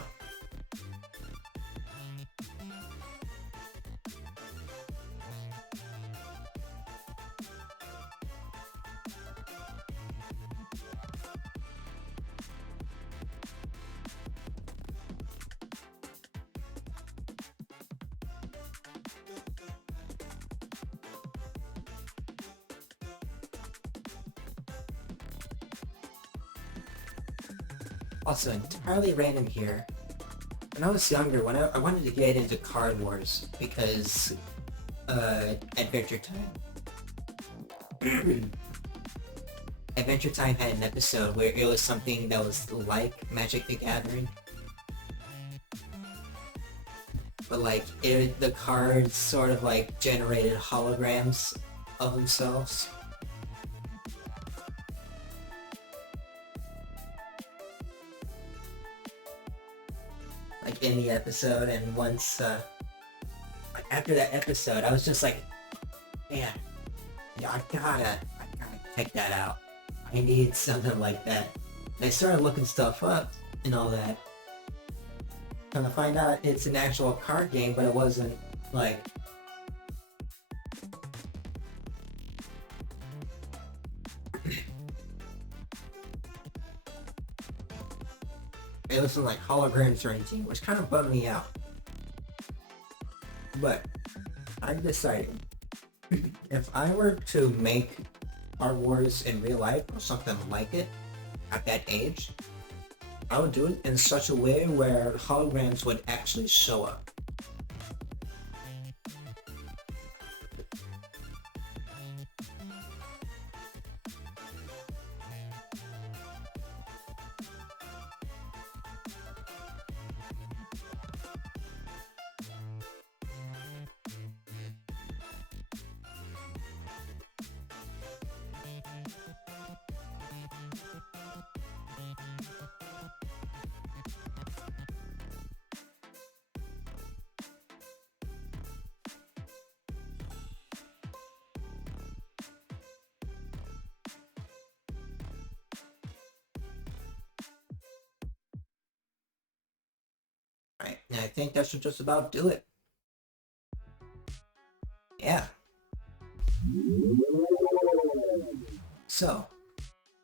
Also, entirely random here. When I was younger, when I wanted to get into Card Wars because Adventure Time. Adventure Time had an episode where it was something that was like Magic the Gathering. But like, the cards sort of like generated holograms of themselves. Like in the episode, and once after that episode, I was just like, man, yeah, I gotta check that out. I need something like that. And I started looking stuff up and all that. And I find out it's an actual card game, but it wasn't like it wasn't like holograms or anything, which kind of bummed me out. But I decided if I were to make Card Wars in real life or something like it at that age, I would do it in such a way where holograms would actually show up. Alright, and I think that should just about do it. Yeah. So,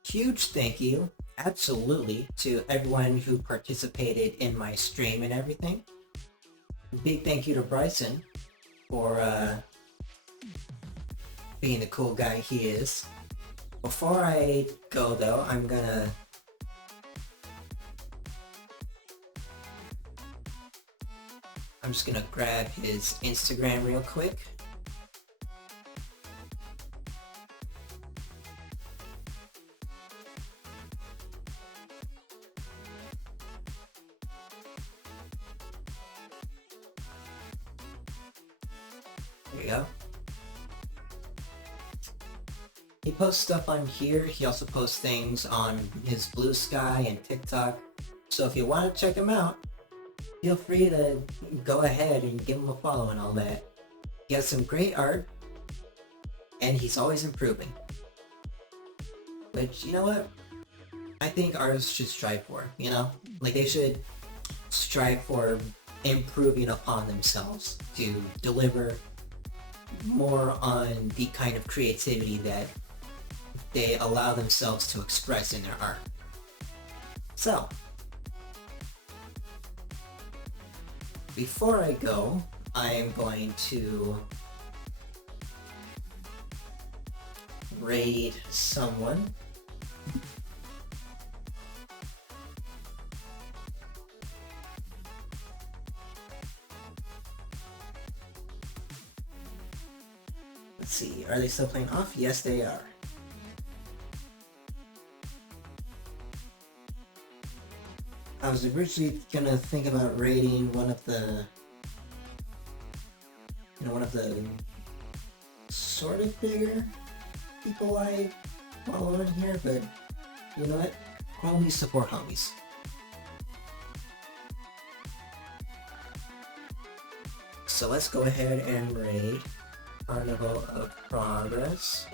huge thank you, absolutely, to everyone who participated in my stream and everything. Big thank you to Bryson for being the cool guy he is. Before I go though, I'm just gonna grab his Instagram real quick. There you go. He posts stuff on here. He also posts things on his Blue Sky and TikTok. So if you want to check him out, feel free to go ahead and give him a follow and all that. He has some great art, and he's always improving. Which, you know what? I think artists should strive for, you know? Like, they should strive for improving upon themselves to deliver more on the kind of creativity that they allow themselves to express in their art. So, before I go, I am going to raid someone. Let's see, are they still playing off? Yes, they are. I was originally gonna think about raiding one of the sort of bigger people I follow on here, but you know what? Homies support homies. So let's go ahead and raid Carnival of Progress.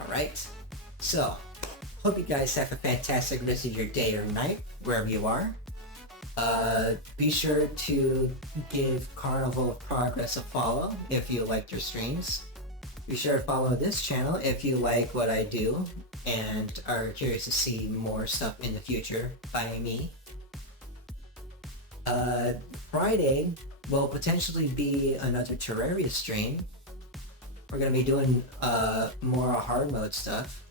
Alright, so hope you guys have a fantastic rest of your day or night, wherever you are. Be sure to give Carnival of Progress a follow if you liked your streams. Be sure to follow this channel if you like what I do and are curious to see more stuff in the future by me. Friday will potentially be another Terraria stream. We're going to be doing more hard mode stuff.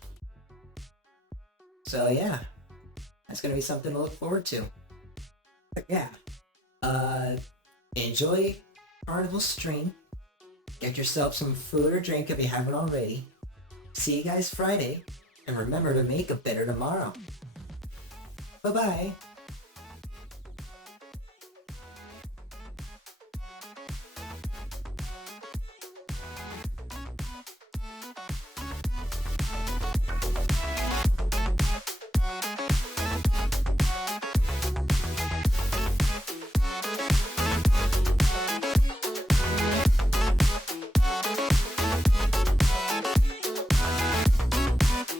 So yeah, that's going to be something to look forward to. But yeah, enjoy Carnival stream. Get yourself some food or drink if you haven't already. See you guys Friday, and remember to make a better tomorrow. Bye-bye.